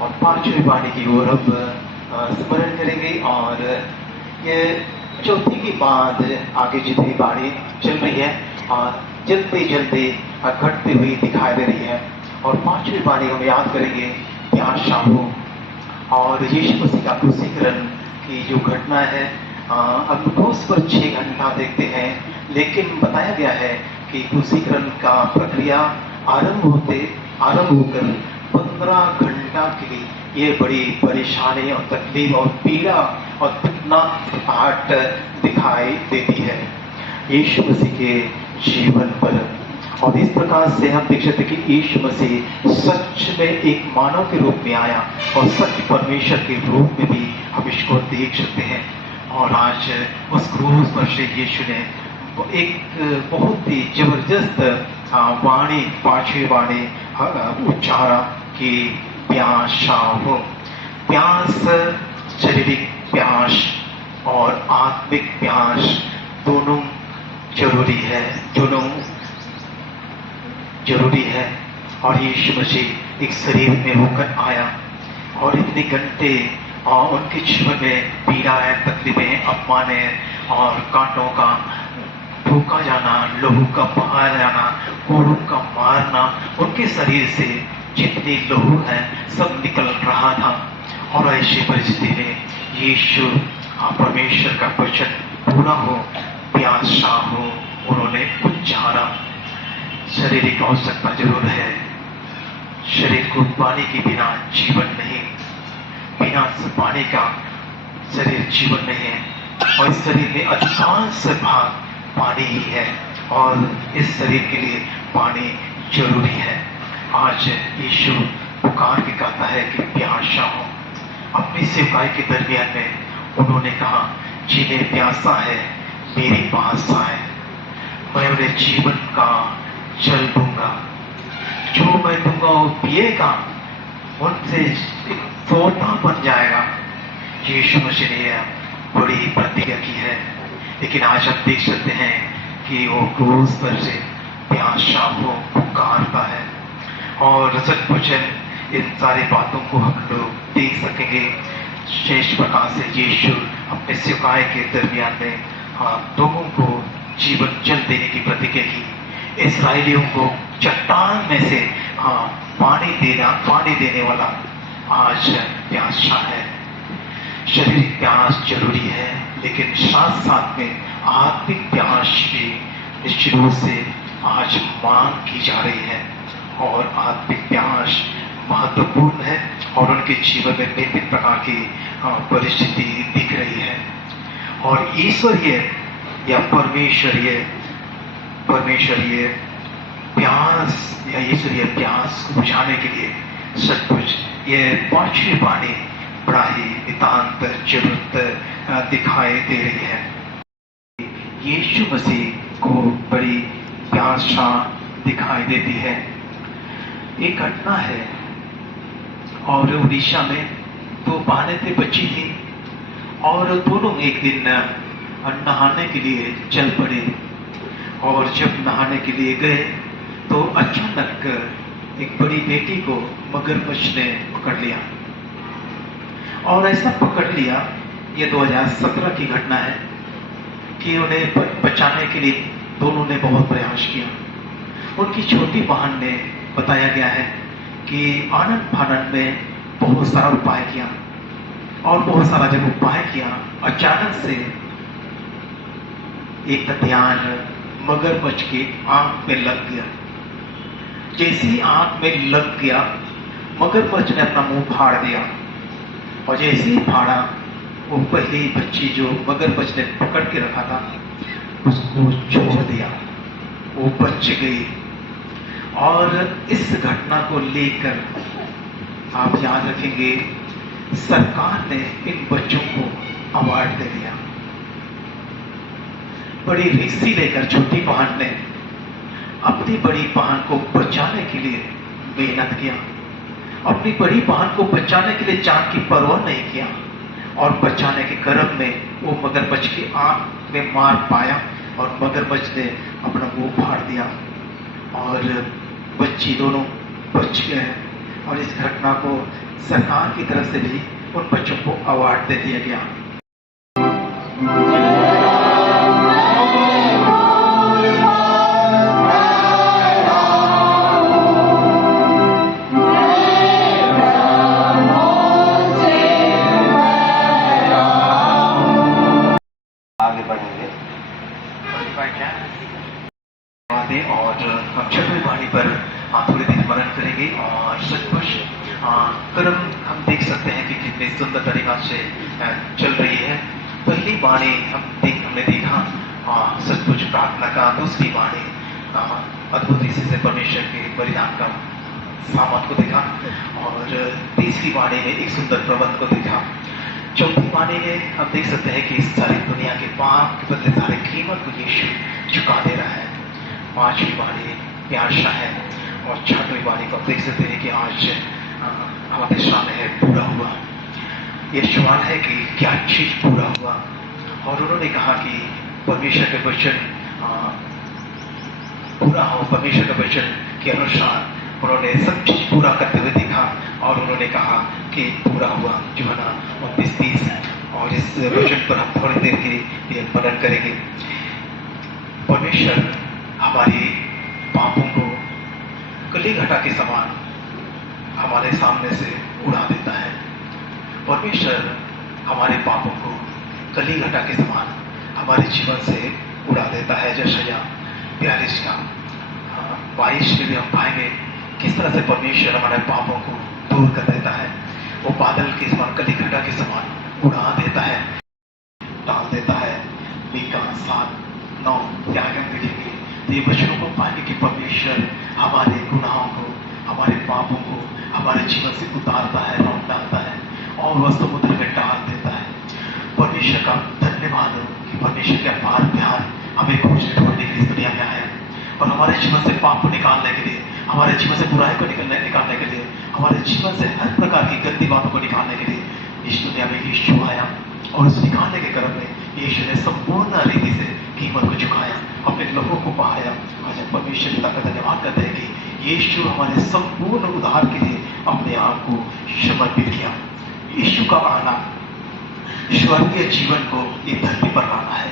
और 5वीं वाणी की ओर अब स्मरण करेंगे। और ये चौथी की बाद आगे जितनी वाणी चल रही है और जल्दी जल्दी घटती हुई दिखाई दे रही है। और 5वीं वाणी हम याद करेंगे प्यार शाहू और यीशु मसीह का क्रूसीकरण की जो घटना है। अब क्रूस पर 6 घंटा देखते हैं, लेकिन बताया गया है कि क्रूसीकरण का प्रक्रिया आरंभ होकर 15 घंटा के लिए ये बड़ी परेशानी और तकलीफ और पीड़ा और तकलीफ दिखाई देती है यीशु मसीह के जीवन पर। और इस प्रकार से हम देख सकते कि यीशु मसीह सच में एक मानव के रूप में आया और सच परमेश्वर के रूप में भी हम इसको देख सकते हैं। और आज उस क्रूस पर से यीशु ने एक बहुत ही जबरदस्त वाणी, 5वीं वाणी उच्चारा कि प्यास हो। प्यास, शारीरिक प्यास और आत्मिक प्यास दोनों जरूरी है। और यीशु मसीह एक शरीर में होकर आया और इतने घंटे उनके जीवन में पीड़ाएं, तकलीफें, अपमानें और कांटों का फूका जाना, लहू का बहा जाना, कोड़ों का मारना, उनके शरीर से जितनी लहू है सब निकल रहा था। और ऐसी परिस्थिति में यीशु परमेश्वर का वचन पूरा हो, प्यासा हो, उन्होंने उच्चारा। शारीरिक आवश्यकता जरूर है, शरीर को पानी के बिना जीवन नहीं, बिना पानी का शरीर जीवन नहीं है। और इस शरीर में अधिकांश भाग पानी ही है और इस शरीर के लिए पानी जरूरी है। आज यीशु पुकार के कहता है कि प्यासा हो। अपनी सेवकाई के दरमियान में उन्होंने कहा, जिन्हें प्यासा है मेरे पास आए, मैं उन्हें जीवन का जल दूंगा, जो मैं दूंगा वो पिएगा, उनसे सोना बन जाएगा। यीशु मसीह ने बड़ी प्रतिज्ञा की है, लेकिन आज हम देख सकते हैं कि वो क्रूस पर से प्यासा को पुकारता है। और सचमुच इन सारी बातों को हम लोग देख सकेंगे शेष प्रकार से यीशु अपने सेवकाई के दरमियान में लोगों को जीवन जल देने की प्रतिज्ञा की। इस्राएलियों को चट्टान में से पानी देने वाला आज प्यासा है। शारीरिक प्यास जरूरी है, लेकिन साथ साथ में आत्मिक प्यास भी निश्चित रूप से आज मांग की जा रही है। और आत्मिक प्यास महत्वपूर्ण है और उनके जीवन में विभिन्न प्रकार की परिस्थिति दिख रही है। और ईश्वरीय या परमेश्वरीय प्यास या ईश्वरीय प्यास को बुझाने के लिए सचमुच ये पांचवी वाणी बड़ा ही नितांत जरूरत दिखाई दे रही है। यीशु मसीह को बड़ी प्यासा दिखाई देती है। एक घटना है और उड़ीसा में दो बालिकाएं बच्ची थी और दोनों एक दिन नहाने के लिए चल पड़े। और जब नहाने के लिए गए तो अचानक एक बड़ी बेटी को मगरमच्छ ने पकड़ लिया। और ऐसा पकड़ लिया, ये 2017 की घटना है, कि उन्हें बचाने के लिए दोनों ने बहुत प्रयास किया। उनकी छोटी बहन ने बताया गया है कि आनंद फानंद में बहुत सारा उपाय किया और बहुत सारा जब उपाय किया, अचानक से एक ध्यान मगरमच्छ की आंख में लग गया। जैसे ही आंख में लग गया, मगरमच्छ ने अपना मुंह फाड़ दिया और जैसे ही फाड़ा, वो पहली बच्ची जो मगरमच्छ ने पकड़ के रखा था उसको छोड़ दिया, वो बच गई। और इस घटना को लेकर आप याद रखेंगे, सरकार ने इन बच्चों को अवार्ड दे दिया। बड़ी रिश्ती लेकर छोटी बहन ने अपनी बड़ी बहन को बचाने के लिए मेहनत किया, अपनी बड़ी बहन को बचाने के लिए जान की परवाह नहीं किया और बचाने के क्रम में वो मगरमच्छ की आंख में मार पाया और मगरमच्छ ने अपना मुंह फाड़ दिया और बच्ची दोनों बच गए। और इस घटना को सरकार की तरफ से भी उन बच्चों को अवार्ड दे दिया गया। आगे बढ़ेंगे और हम छठवीं वाणी पर थोड़ी देर मनन करेंगे। और सचमुच क्रम हम देख सकते हैं कि कितने सुंदर तरीका से चल रही है। पहली वाणी हमने देखा सचमुच प्रार्थना का, दूसरी वाणी अद्भुत रीति से परमेश्वर के बलिदान का सामर्थ को देखा और तीसरी वाणी में एक सुंदर प्रबंध को देखा। चौथी वाणी में हम देख सकते हैं कि इस सारी दुनिया के पाप के बदले सारे कीमत को यीशु चुका दे रहा है। पांचवी वाणी प्यासा है और छठवीं वाणी को देख सकते हैं कि आज हमारे सामने है पूरा हुआ। ये सवाल है कि क्या चीज पूरा हुआ। और उन्होंने कहा कि परमेश्वर के वचन पूरा हो। परमेश्वर के वचन के अनुसार उन्होंने सब चीज पूरा करते हुए देखा और उन्होंने कहा कि पूरा हुआ। यूहन्ना 29:30। और इस वचन पर हम थोड़ी देर के लिए मनन करेंगे। परमेश्वर हमारे पापों को कली घटा के समान हमारे सामने से उड़ा देता है। परमेश्वर हमारे पापों को कली घटा के समान हमारे जीवन से उड़ा देता है। जैसा 42 का 22 में भी हम पाएंगे किस तरह से परमेश्वर हमारे पापों को दूर कर देता है। वो बादल के समान, कली घटा के समान उड़ा देता है, डाल देता है। मीका 7:9 क्या हम देखेंगे तो ये वचनों को पाएंगे कि परमेश्वर हमारे गुनाहों को, हमारे पापों को हमारे जीवन से उतारता है, लौट डालता है और वह समुद्र में डाल देता है। परमेश्वर का धन्यवाद हो कि परमेश्वर के अपार प्यार हमें खोजने ढूंढने के लिए इस दुनिया में आया और हमारे जीवन से पाप को निकालने के लिए, हमारे जीवन से बुराई को निकालने के लिए, हमारे जीवन से हर प्रकार की गंदी बातों को निकालने के लिए इस दुनिया में यीशु आया। और उस निकालने के क्रम में यीशु ने संपूर्ण रीति से कीमत को चुकाया, अपने लोगों को बहाया। आज हम परमेश्वर पिता का धन्यवाद करते हैं कि यीशु हमारे संपूर्ण उद्धार के लिए अपने आप को समर्पित किया। यीशु का आना स्वर्गीय जीवन को इस धरती पर लाना है,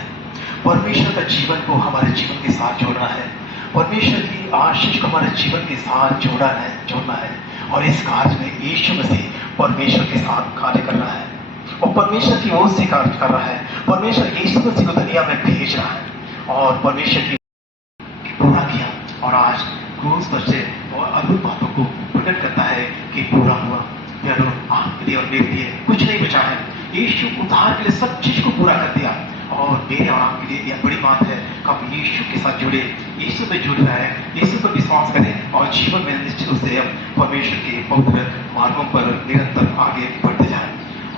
परमेश्वर का जीवन को हमारे जीवन के साथ जोड़ना है, परमेश्वर की आशीष को हमारे जीवन के साथ जोड़ना है। और इस कार्य में यीशु मसीह परमेश्वर के साथ कार्य कर रहा है और परमेश्वर की ओर से कार्य कर रहा है। परमेश्वर यीशु मसीह को दुनिया में भेज रहा है और परमेश्वर की पूरा किया और आज क्रूस पर से और अद्भुत बातों को प्रकट करता है कि पूरा हुआ। यारो आपके लिए और मेरे लिए कुछ नहीं बचा है। यीशु उद्धार के लिए सब चीज को पूरा कर दिया और मेरे और आपके लिए यह बड़ी बात है कि हम यीशु के साथ जुड़े, यीशु पे जुड़ रहा है, यीशु पर विश्वास करें और जीवन में निश्चित रूप से हम परमेश्वर के पवित्र मार्गों पर निरंतर आगे बढ़ते जाएं।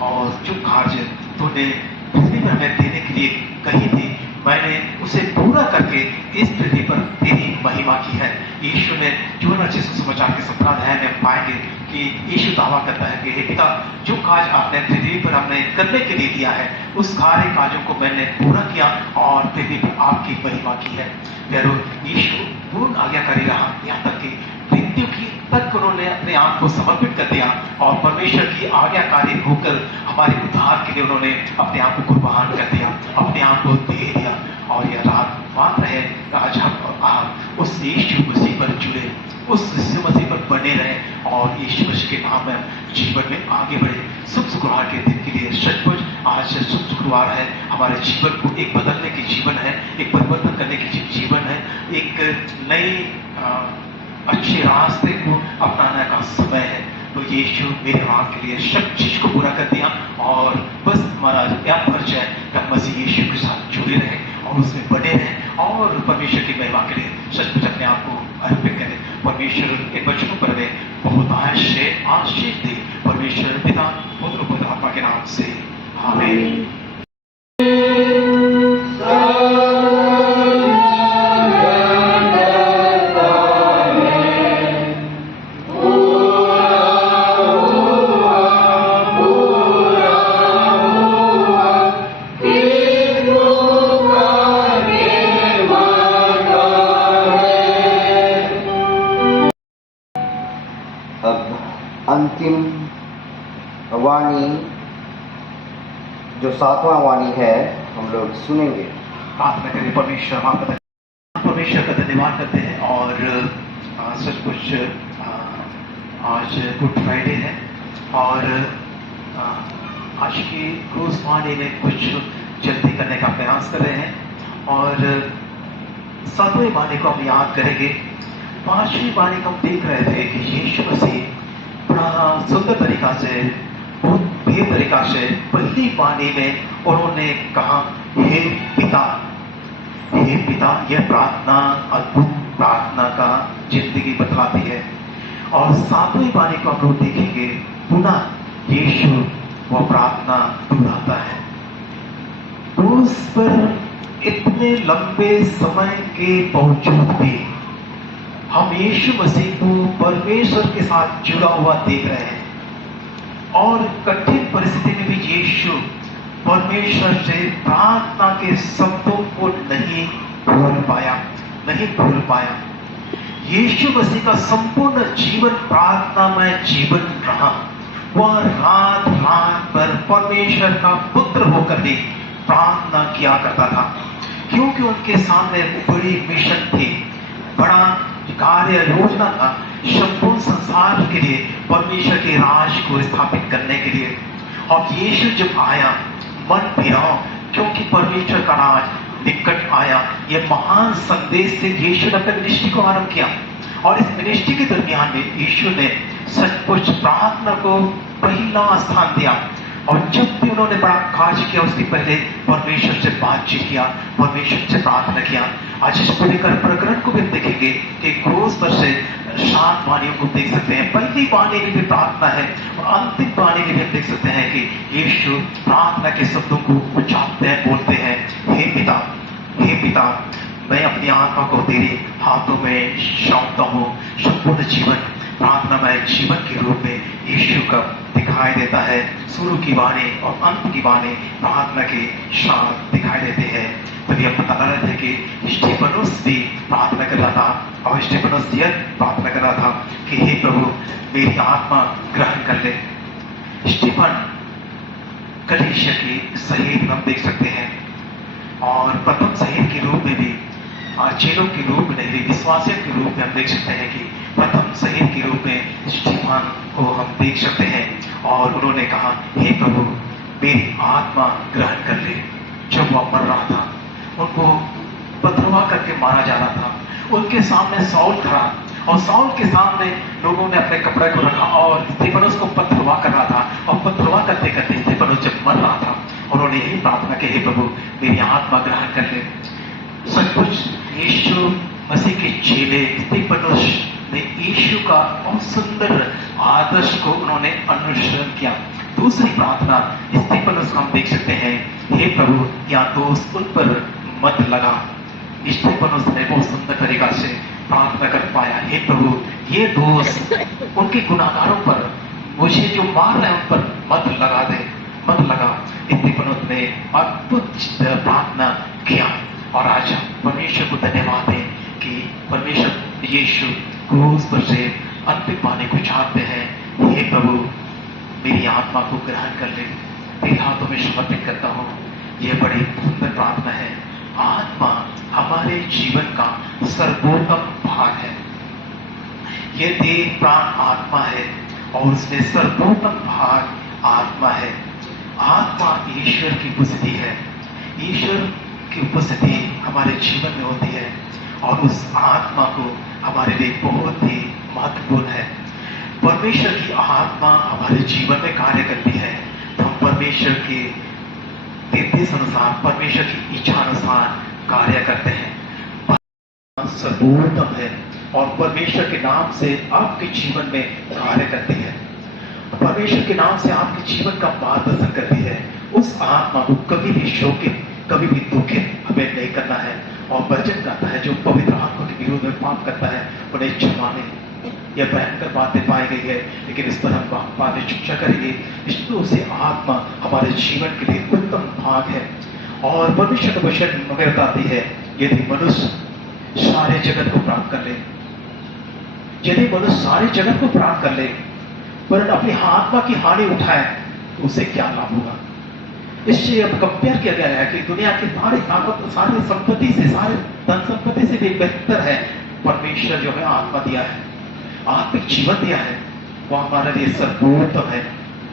और जो कार्य तूने पृथ्वी पर हमें देने के लिए कही थी, मैंने उसे पूरा करके इस पृथ्वी पर तेरी महिमा की है। यीशु में जो अच्छे सुसमाचार के 17 अध्याय में पाएंगे कि यीशु दावा करता है कि हे पिता, जो कार्य आपने पृथ्वी पर हमने करने के लिए दिया है उस सारे कार्यों को मैंने पूरा किया और पृथ्वी पर आपकी महिमा की है। प्यारो, यीशु पूर्ण आज्ञाकारी रहा, यहाँ तक कि मृत्यु की तक उन्होंने अपने आप को समर्पित कर दिया और परमेश्वर की आज्ञाकारी होकर हमारे उद्धार के लिए उन्होंने अपने आप को कुर्बान कर दिया, अपने आप को दे दिया। और यह रात मात्र है आज हम आप उस यीशु मसीह पर जुड़े, उस यीशु मसीह पर बने रहे और यीशु मसीह के नाम में जीवन में आगे बढ़े। शुभ शुक्रवार के दिन के लिए सचमुच आज शुभ शुक्रवार है, हमारे जीवन को एक बदलने की जीवन है, एक परिवर्तन करने की जीवन है, एक नई अच्छे रास्ते को अपनाने का समय है। तो यीशु मेरे आपके लिए सब चीज को पूरा कर दिया और बस हमारा यह फर्ज है कि हम मसीह यीशु के साथ जुड़े रहें और उसमें बने रहें और परमेश्वर की महिमा के लिए सचमुच अपने आप को अर्पित करें। परमेश्वर के वचनों पर वे बहुत आशीष दे। परमेश्वर पिता पुत्र पवित्र आत्मा के नाम से आमीन। अंतिम वाणी जो 7वां वाणी है हम लोग सुनेंगे। प्रार्थना करें। परमेश्वर का धन्यवाद करते हैं और सचमुच आज गुड फ्राइडे है और आज की क्रूस वाणी में कुछ जल्दी करने का प्रयास कर रहे हैं और 7वें वाणी को हम याद करेंगे। 5वीं वाणी को हम देख रहे थे कि यीशु मसीह बड़ा सुंदर तरीका से, बहुत बेहतर तरीका से पहली वाणी में उन्होंने कहा, हे पिता, हे पिता। यह प्रार्थना अद्भुत प्रार्थना का जिंदगी बतलाती है। और 7वीं वाणी को हम लोग देखेंगे, पुनः यीशु वह प्रार्थना दोहराता है। क्रूस पर इतने लंबे समय के बावजूद भी हम यीशु मसीह को परमेश्वर के साथ जुड़ा हुआ देख रहे हैं और कठिन परिस्थिति में भी यीशु परमेश्वर से प्रार्थना के शब्दों को नहीं भूल पाया। यीशु मसीह का संपूर्ण जीवन प्रार्थनामय जीवन रहा। वह रात रात भर परमेश्वर का पुत्र होकर भी प्रार्थना किया करता था, क्योंकि उनके सामने बड़ी मिशन थी, बड़ा कार्य योजना था संपूर्ण संसार के लिए, परमेश्वर के राज को स्थापित करने के लिए। और यीशु जब आया, मन फिराओ, क्योंकि परमेश्वर का राज निकट आया। यह महान संदेश से यीशु ने अपने मिनिस्ट्री को आरंभ किया और इस मिनिस्ट्री के दरमियान में यीशु ने सचमुच प्रार्थना को पहला स्थान दिया। और जब भी उन्होंने बड़ा कार्य किया उसके पहले परमेश्वर से बातचीत किया, परमेश्वर से प्रार्थना किया। आज इस पूरे प्रकरण को भी देखेंगे कि क्रूस पर से 7 वाणियों को देख सकते हैं। पहली वाणी में भी प्रार्थना है और अंतिम वाणी में भी हम देख सकते हैं कि यीशु प्रार्थना के शब्दों को उच्चारते हैं, बोलते हैं, हे पिता, मैं अपनी आत्मा को तेरे हाथों में सौंपता हूँ। संपूर्ण जीवन प्रार्थनामय जीवन के रूप में यीशु का दिखाई देता है। शुरू की वाणी और अंत की वाणी प्रार्थना के साथ दिखाई देते हैं। तभी हम बता रहे थे कि स्टेफनोस भी प्रार्थना कर रहा था और स्टेफनोस यह प्रार्थना कर रहा था कि हे प्रभु, मेरी आत्मा ग्रहण कर ले। स्टीफन कलीसिया के शहीद हम देख सकते हैं और प्रथम शहीद के रूप में भी चेलों के रूप में नहीं, विश्वासियों के रूप में हम देख सकते हैं कि प्रथम शहीद के रूप में स्टीफन को हम देख सकते हैं। और उन्होंने कहा, हे प्रभु, मेरी आत्मा ग्रहण कर ले। जब वह मर रहा था, उनको पथरवा करके मारा जा रहा था, उनके सामने साउल खड़ा और साउल के सामने लोगों ने अपने कपड़े को रखा और स्टीफनस को पथरवा कर रहा था। और पथरवा करते करते स्टीफनस जब मर रहा था, उन्होंने यही प्रार्थना की, हे प्रभु, मेरी आत्मा ग्रहण कर ले। सचमुच यीशु मसीह के चेले स्टीफनस ने यीशु का बहुत सुंदर आदर्श को उन्होंने अनुसरण किया। दूसरी प्रार्थना स्टीफनस को हम देख सकते हैं, हे प्रभु, या दोष उन पर मत लगा। स्टीफनस ने बहुत सुंदर तरीका से प्रार्थना कर पाया, हे प्रभु, ये दोष उनके गुनाहगारों पर, मुझे जो मार रहे हैं उन पर मत लगा दे, मत लगा। स्टीफनस ने अद्भुत प्रार्थना किया और आज परमेश्वर को धन्यवाद दें कि परमेश्वर यीशु क्रूस पर से अंतिम पानी को चाहते हैं, हे प्रभु, मेरी आत्मा को ग्रहण कर ले, तेरे हाथों में समर्पित करता हूँ। यह बड़ी सुंदर प्रार्थना है। आत्मा हमारे जीवन का सर्वोत्तम भाग है। यह देह प्राण आत्मा है और उसमें सर्वोत्तम भाग आत्मा है। आत्मा ईश्वर की उपस्थिति है। ईश्वर की उपस्थिति हमारे जीवन में होती है और उस आत्मा को हमारे लिए बहुत ही महत्वपूर्ण है। परमेश्वर की आत्मा हमारे जीवन में कार्य करती है तो हम परमेश्वर के निर्देश अनुसार, परमेश्वर की इच्छा अनुसार कार्य करते हैं। सर्वोत्तम है और परमेश्वर के नाम से आपके जीवन में कार्य करती है। परमेश्वर के नाम से आपके जीवन का मार्गदर्शन करती है। उस आत्मा को कभी भी शोकित, कभी भी दुखित हमें नहीं करना है और वर्जन करता है। जो पवित्र आत्मा के विरोध में पाप करता है उन्हें क्षमाने। यह भयंकर बातें पाई गई है, लेकिन इस पर हम बाद में चर्चा करेंगे। इसलिए से आत्मा हमारे जीवन के लिए उत्तम भाग है। और परमेश्वर का वचन हमें बताती है, यदि मनुष्य सारे जगत को प्राप्त कर ले, यदि मनुष्य सारे जगत को प्राप्त कर ले परंतु अपनी आत्मा की हानि उठाए तो उसे क्या लाभ होगा। इससे अब कंपेयर किया गया है कि दुनिया की सारी ताकत, सारी संपत्ति से, सारे धन संपत्ति से भी बेहतर है परमेश्वर जो है आत्मा दिया है, आत्मिक जीवन दिया है, वो हमारे लिए सर्वोत्तम है।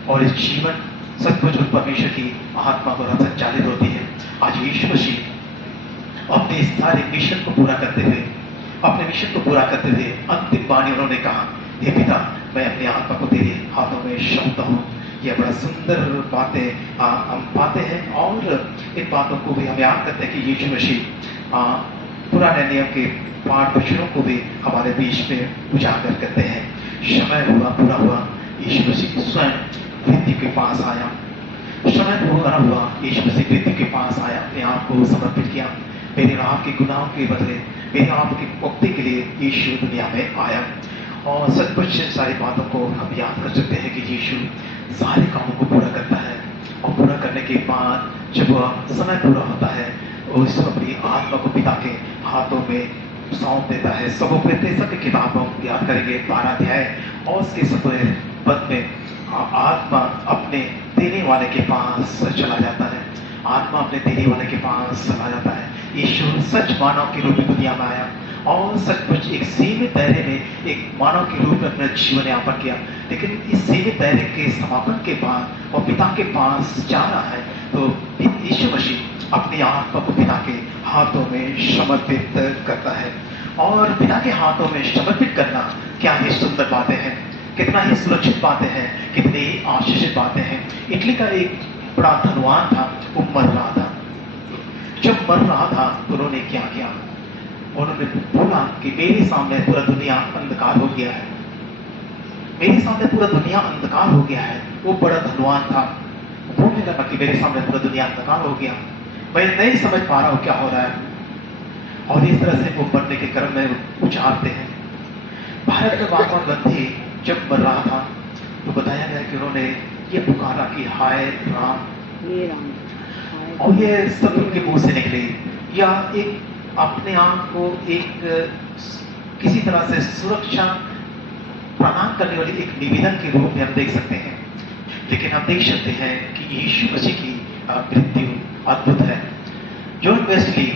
और इस जीवन सचमुच परमेश्वर की आत्मा द्वारा संचालित होती है। आज यीशु मसीह अपने सारे मिशन को पूरा करते हुए, अपने मिशन को पूरा करते हुए अंतिम वाणी उन्होंने कहा, हे पिता, मैं अपनी आत्मा को तेरे हाथों में सौंपता हूँ। यह बड़ा सुंदर बातें हम पाते हैं और इन बातों को भी हम याद करते हैं कि यीशु मसीह पुराने नियम के पाठ वचनों को भी हमारे बीच में उजागर करते हैं। समय हुआ, पूरा हुआ, यीशु मसीह स्वयं मृत्यु के पास आया। समय पूरा हुआ, यीशु मसीह मृत्यु के पास आया, अपने आप को समर्पित किया। मेरे और आपके गुनाहों के बदले, मेरे आपकी मुक्ति के लिए यीशु दुनिया में आया। और सचमुच सारी बातों को हम याद कर सकते हैं कि यीशु सारे कामों को पूरा करता है और पूरा करने के बाद जब समय पूरा होता है उस अपनी आत्मा को पिता के हाथों में सौंप देता है। सबोपदेशक की किताब हम याद करेंगे 12 अध्याय और उसके 17 पद में आत्मा अपने देने वाले के पास चला जाता है। आत्मा अपने देने वाले के पास चला जाता है। यीशु सच मानव के रूप में दुनिया में आया और सचमुच एक सीमित दायरे में एक मानव के रूप में अपना जीवन यापन किया, लेकिन इस सीमित दायरे के समापन के बाद वो पिता के पास जा रहा है तो यीशु मसीह अपनी आत्मा को पिता के हाथों में समर्पित करता है। और पिता के हाथों में समर्पित करना क्या ही सुंदर बातें हैं, कितना ही सुरक्षित बातें हैं, कितनी ही आशीषित बातें हैं। इटली का एक बड़ा धनवान था, वो मर रहा था। जब मर रहा था तो उन्होंने क्या किया, उन्होंने बोला कि मेरे सामने पूरा दुनिया अंधकार हो गया है, मेरे सामने पूरा दुनिया अंधकार हो गया है। वो बड़ा धनवान था, बोलने लगा कि मेरे सामने पूरा दुनिया अंधकार हो गया, मैं नहीं समझ पा रहा हूँ क्या हो रहा है। और इस तरह से वो मरने के क्रम में उछालते हैं। भारत में महात्मा गांधी जब मर रहा था तो बताया गया कि उन्होंने ये पुकारा कि हाय राम, और ये सब उनके मुंह से निकली, या एक अपने आप को एक किसी तरह से सुरक्षा प्रदान करने वाली एक निवेदन के रूप में हम देख सकते हैं। लेकिन हम देख सकते हैं कि यीशु मसीह की मृत्यु अद्भुत है। जॉन वेस्ली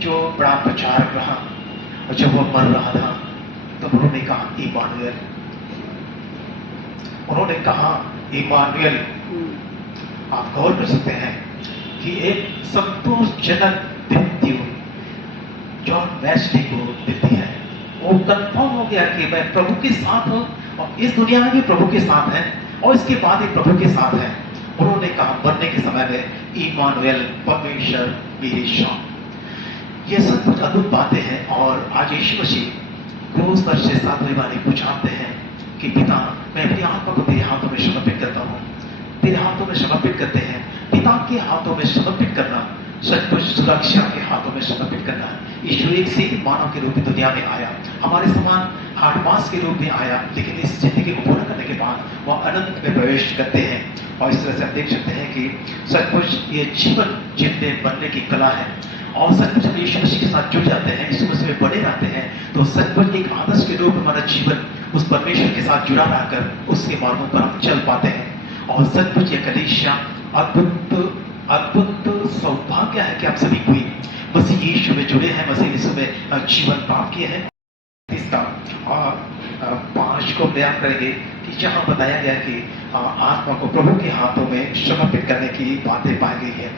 जो बड़ा प्रचारक रहा, और जब वो मर रहा था तब उन्होंने कहा इमानुएल, उन्होंने कहा इमानुएल। आप गौर कर सकते हैं कि एक संतोषजनक मृत्यु जॉन वेस्ली को देती है। वो कंफर्म हो गया कि मैं प्रभु के साथ हूं, और इस दुनिया में भी प्रभु के साथ है, और इसके बाद ही प्रभु के साथ है। उन्होंने कहा मरने के समय में इमानुएल, परमेश्वर मेरे साथ। ये सब कुछ अद्भुत बातें हैं। और आज यीशु मसीह क्रूस पर से 7वें बार पूछाते हैं कि पिता, मैं अपनी आत्मा को तेरे हाथों में समर्पित करता हूँ। तेरे हाथों में समर्पित करते हैं। पिता के हाथों में समर्पित करना, सचमुच सुरक्षा के हाथों में समर्पित करना। यीशु एक सीमित मानव के रूप में दुनिया में आया, हमारे समान हार्डमास के रूप में आया, लेकिन इस जिंदगी को पूरा करने के बाद वह अनंत में प्रवेश करते हैं। और इस तरह से आप देख सकते हैं कि सचमुच ये जीवन जीतने बनने की कला है। और सचमुच हम यीशु मसीह के साथ जुड़ जाते हैं, यीशु मसीह में बने रहते हैं, तो सचमुच एक आदर्श के रूप में हमारा जीवन उस परमेश्वर के साथ जुड़ा रहकर उसके मार्गों पर हम चल पाते हैं। और सचमुच ये कलीसिया अद्भुत सौभाग्य है कि आप सभी कोई मसीह यीशु में जुड़े हैं, मसीह यीशु में जीवन प्राप्त किए हैं। इसका 5 को बयान करेंगे कि जहां बताया गया कि आत्मा को प्रभु के हाथों में समर्पित करने की बातें पाई गई है।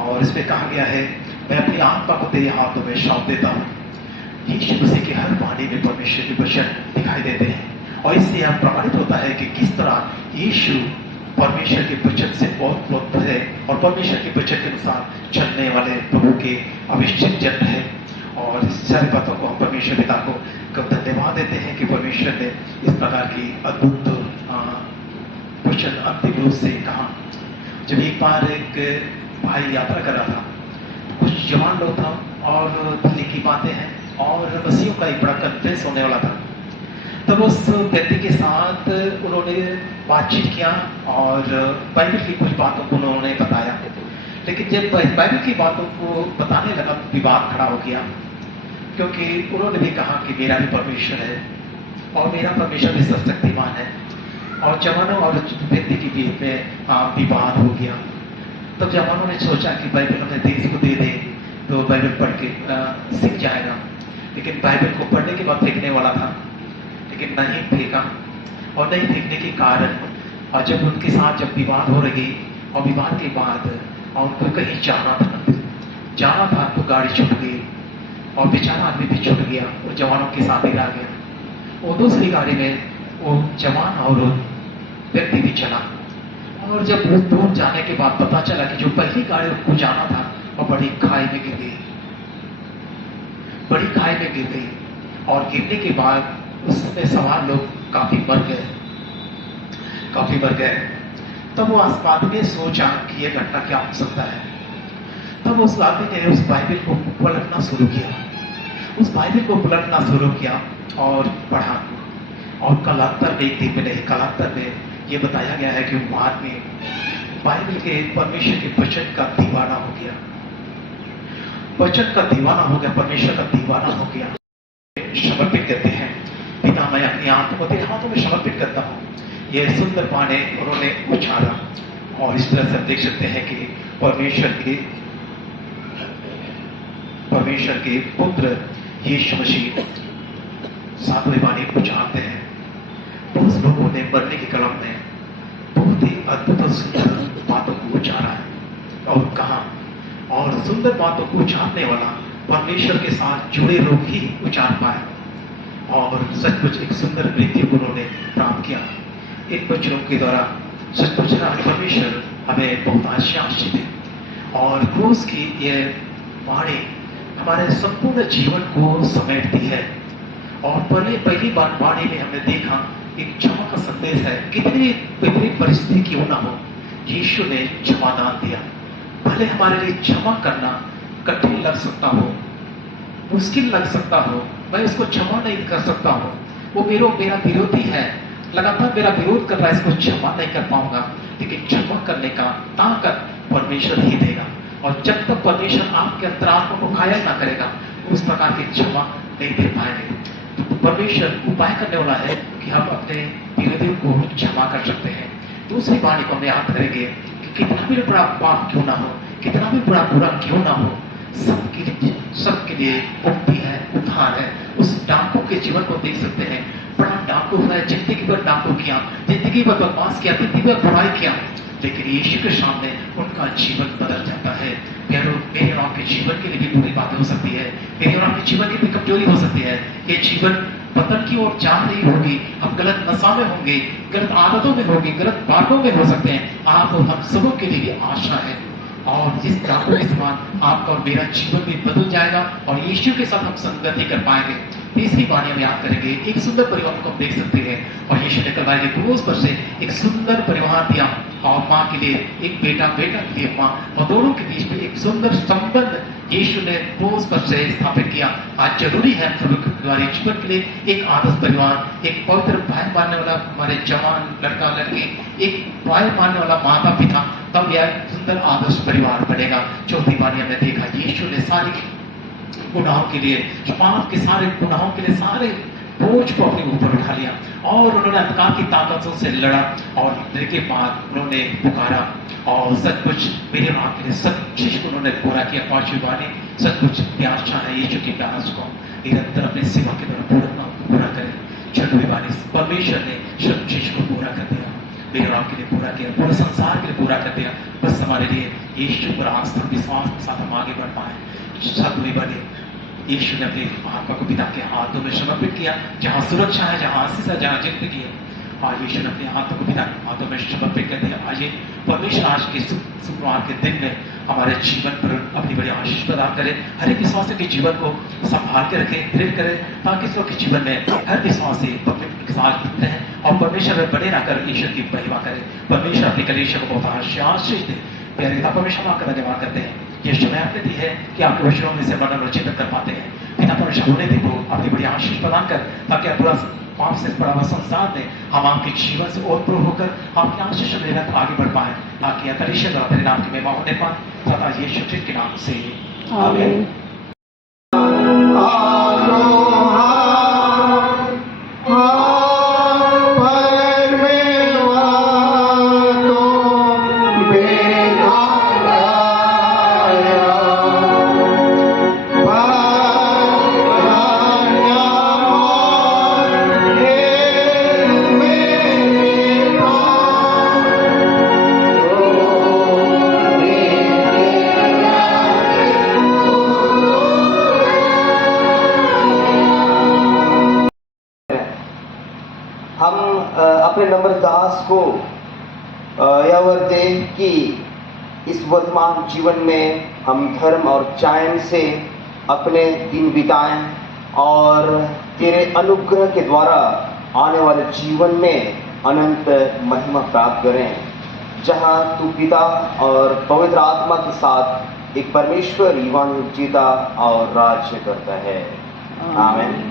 और इसमें कहा गया है, मैं अपनी आत्मा को तेरे हाथों में सौंप देता हूँ। यीशु मसीह के हर वाणी में परमेश्वर के वचन दिखाई देते हैं, और इससे यह प्रमाणित होता है कि किस तरह यीशु परमेश्वर के वचन से बहुत है, और परमेश्वर के वचन के अनुसार चलने वाले प्रभु के अभिषेक जन है। और इस सारी बातों को हम परमेश्वर पिता को धन्यवाद देते हैं कि परमेश्वर ने इस प्रकार की अद्भुत वचन अंतिम रूप से कहा। जब एक बार एक भाई यात्रा कर रहा था, कुछ जवान लोग था, और दिल्ली की बातें हैं, और मसीहों का एक बड़ा कॉन्फ्रेंस होने वाला था। तब उस व्यक्ति के साथ उन्होंने बातचीत किया, और बाइबल की कुछ बातों को उन्होंने बताया। लेकिन जब बाइबल की बातों को बताने लगा तो विवाद खड़ा हो गया, क्योंकि उन्होंने भी कहा कि मेरा भी परमेश्वर है, और मेरा परमेश्वर भी सर्वशक्तिमान है। और जवानों और व्यक्ति के बीच में विवाद हो गया। तब जवानों ने सोचा कि बाइबल अपने देश को दे दे तो बाइबल पढ़ के सीख जाएगा। लेकिन बाइबल को पढ़ने के बाद फेंकने वाला था, लेकिन नहीं फेंका। और नहीं फेंकने के कारण, और जब उनके साथ जब विवाद हो रही, और विवाद के बाद और उनको कहीं जाना था तो गाड़ी छूट गई, और बेचारा आदमी भी छूट गया, और जवानों के साथ ही रह गया। वो दूसरी गाड़ी में वो जवान और व्यक्ति भी चला, और जब वो दूर जाने के बाद पता चला कि जो पहली गाड़ी को जाना था वो बड़ी खाई में गिर गई, और गिरने के बाद उसमें सवार लोग काफी मर गए। तब वो आदमी ने सोचा कि यह घटना क्या हो सकता है। तब उस आदमी ने उस बाइबल को पलटना शुरू किया, और पढ़ा। और कालांतर में, एक दिन में नहीं, कालांतर में ये बताया गया है कि वो आदमी बाइबल के परमेश्वर के वचन का दीवाना हो गया, परमेश्वर का दीवाना हो गया। समर्पित करते हैं, पिता मैं अपनी आत्मा को तेरे हाथों में समर्पित करता हूँ। यह सुंदर बाणे उन्होंने उछाला, और इस तरह से हम देख सकते हैं कि परमेश्वर के पुत्र यीशु मसीह 7वें बाणी उछालते हैं। बहुत लोगों ने मरने के कलम में बहुत ही अद्भुत और सुंदर बातों को उछाला है, और कहा, और सुंदर बातों को उछालने वाला परमेश्वर के साथ जुड़े लोग ही उछाल पाए, और सचमुच एक सुंदर मृत्यु को उन्होंने प्राप्त किया। इन वचनों के द्वारा सचमुच परमेश्वर हमें बहुत आशीषित है, और क्रूस की यह वाणी हमारे संपूर्ण जीवन को समेटती है। और पहली बार वाणी में हमने देखा एक क्षमा का संदेश है। कितनी विपरीत परिस्थिति क्यों ना हो, यीशु ने क्षमा दान दिया। भले हमारे लिए क्षमा करना कठिन लग सकता हो, मुश्किल लग सकता हो, मैं इसको क्षमा नहीं कर सकता हूँ, वो मेरा विरोधी है, लगातार मेरा विरोध कर रहा है, इसको क्षमा नहीं कर पाऊंगा। लेकिन क्षमा करने का ताकत परमेश्वर ही देगा, और जब तक परमेश्वर आपके अंतरात्मा को घायल ना करेगा, उस प्रकार की क्षमा नहीं दे पाएंगे। तो परमेश्वर उपाय करने वाला है कि हम अपने विरोधियों को क्षमा कर सकते हैं। दूसरी वाणी को हम याद करेंगे कि कितना भी बड़ा पाप क्यों ना हो, कितना भी बड़ा बुरा क्यों ना हो, सबके लिए मुक्ति है, उद्धार है। उस डाकू के जीवन को देख सकते हैं। बड़ा डाकू है, जिंदगी भर डाकू किया, जिंदगी भर बदमाश किया, जिंदगी भर बुराई किया, लेकिन यीशु के सामने उनका जीवन बदल जाता है। प्यारो, मेरे और आपके जीवन के लिए भी बुरी बातें हो सकती है, मेरे और आपके जीवन की भी कमजोरी हो सकती है। ये जीवन पतन की ओर जा रही होगी, हम गलत नशा में होंगे, गलत आदतों में होंगे, गलत बातों में हो सकते हैं। आप और हम सबों के लिए भी आशा है, और इस डाकू के समान आपका और मेरा जीवन भी बदल जाएगा, और यीशु के साथ हम संगति कर पाएंगे। तीसरी वाणी हम याद करेंगे, एक सुंदर परिवार को हम देख सकते हैं, और यीशु ने करवाएंगे क्रूस पर से एक सुंदर परिवार दिया, और माँ के लिए एक बेटा, बेटा के लिए माँ, और दोनों के बीच में एक सुंदर संबंध यीशु ने क्रूस पर से स्थापित किया। आज जरूरी है हमारे जीवन के लिए एक आदर्श परिवार, एक पवित्र भाई मानने वाला हमारे जवान लड़का लड़की, एक भाई मानने वाला माता पिता, तब यह सुंदर आदर्श परिवार बनेगा। चौथी वाणी हमने देखा, यीशु ने सारी गुनाहों के लिए, पाप के सारे गुनाहों के लिए सारे बोझ को अपने ऊपर उठा लिया, और उन्होंने अंधकार की ताकतों से लड़ा, और लड़ने के बाद उन्होंने पुकारा, और सचमुच मेरे और आपके लिए सब चीज को उन्होंने पूरा किया। पांचवी वाणी, सचमुच प्यासा है यीशु की प्यास को निरंतर अपनी सेवा के द्वारा पूरा करें। छठवीं वाणी, परमेश्वर ने सब चीज को पूरा कर दिया, मेरे और आपके लिए पूरा किया, पूरे संसार के लिए पूरा कर दिया। बस हमारे लिए यीशु पर आस्था विश्वास के साथ हम आगे बढ़ पाए। सातवीं वाणी, यीशु ने अपनी आत्मा को पिता के हाथों में समर्पित किया। जहां सुरक्षा है, जहां आशीष है, जहां जिंदगी है, आज यीशु ने अपने हाथों को पिता के हाथों में समर्पित कर दिया। आज परमेश्वर आज के शुक्रवार के दिन में हमारे जीवन पर अपनी बड़ी आशीष प्रदान करे। हर एक विश्वासी के जीवन को संभाल के रखे, दृढ़ करे, ताकि सबके जीवन में हर विश्वासी के साथ रहे, और परमेश्वर में बने रहकर ईश्वर की महिमा करे। परमेश्वर अपनी कलीसिया को बहुत आशीष दे। प्यारे पिता, परमेश्वर आपका धन्यवाद करते हैं, ये समय आपने दी है कि आपके वचनों में से मनन और चिंतन कर पाते हैं। पिता परमेश्वर, होने दे दो अपनी बड़ी आशीष प्रदान कर, ताकि पूरा पाप से पड़ा हुआ संसार में हम आपके जीवन से ओतप्रो होकर आपकी आशीष लेकर आगे बढ़ पाए, ताकि यह कलीसिया द्वारा तेरे नाम की महिमा होने पाए, तथा यीशु ख्रीस्त के नाम से आमीन। हम अपने नम्रदास को यह वर दें कि इस वर्तमान जीवन में हम धर्म और चैन से अपने दिन बिताएं, और तेरे अनुग्रह के द्वारा आने वाले जीवन में अनंत महिमा प्राप्त करें, जहां तू पिता और पवित्र आत्मा के साथ एक परमेश्वर युवान जीता और राज्य करता है। आमीन।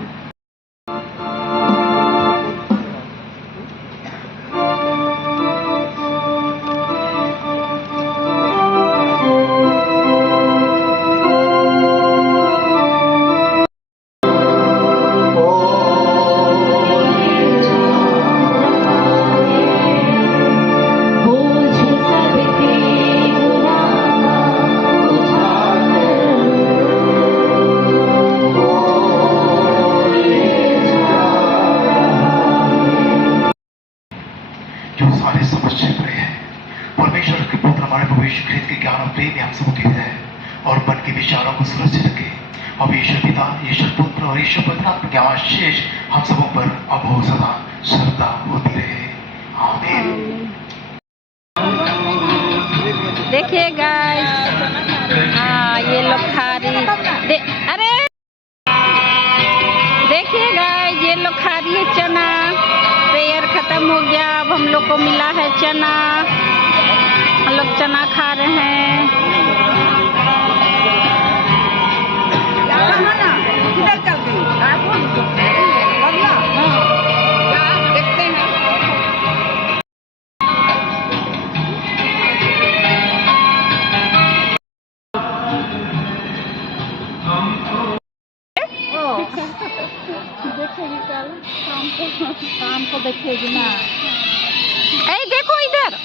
परमेश्वर के पुत्र हमारे प्रभु यीशु ख्रीस्त के ज्ञान और प्रेम हम सबको के हृदय और मन के विचारों को सुरक्षित रखे। अब ईश्वर पिता, ईश्वर पुत्र और ईश्वर पवित्र आत्मा की आशीष हम सबों पर अब हो सदा श्रद्धा होती रहे। आमीन। देखिए गाइस, हाँ ये लोग खा रही, अरे देखिए गाइस, ये लोग खा रही है चना। खत्म हो गया। अब हम लोग को मिला है चना, हम लोग चना खा रहे हैं। देखते हैं। देखेगी कल शाम को देखेगी ना। ए देखो इधर।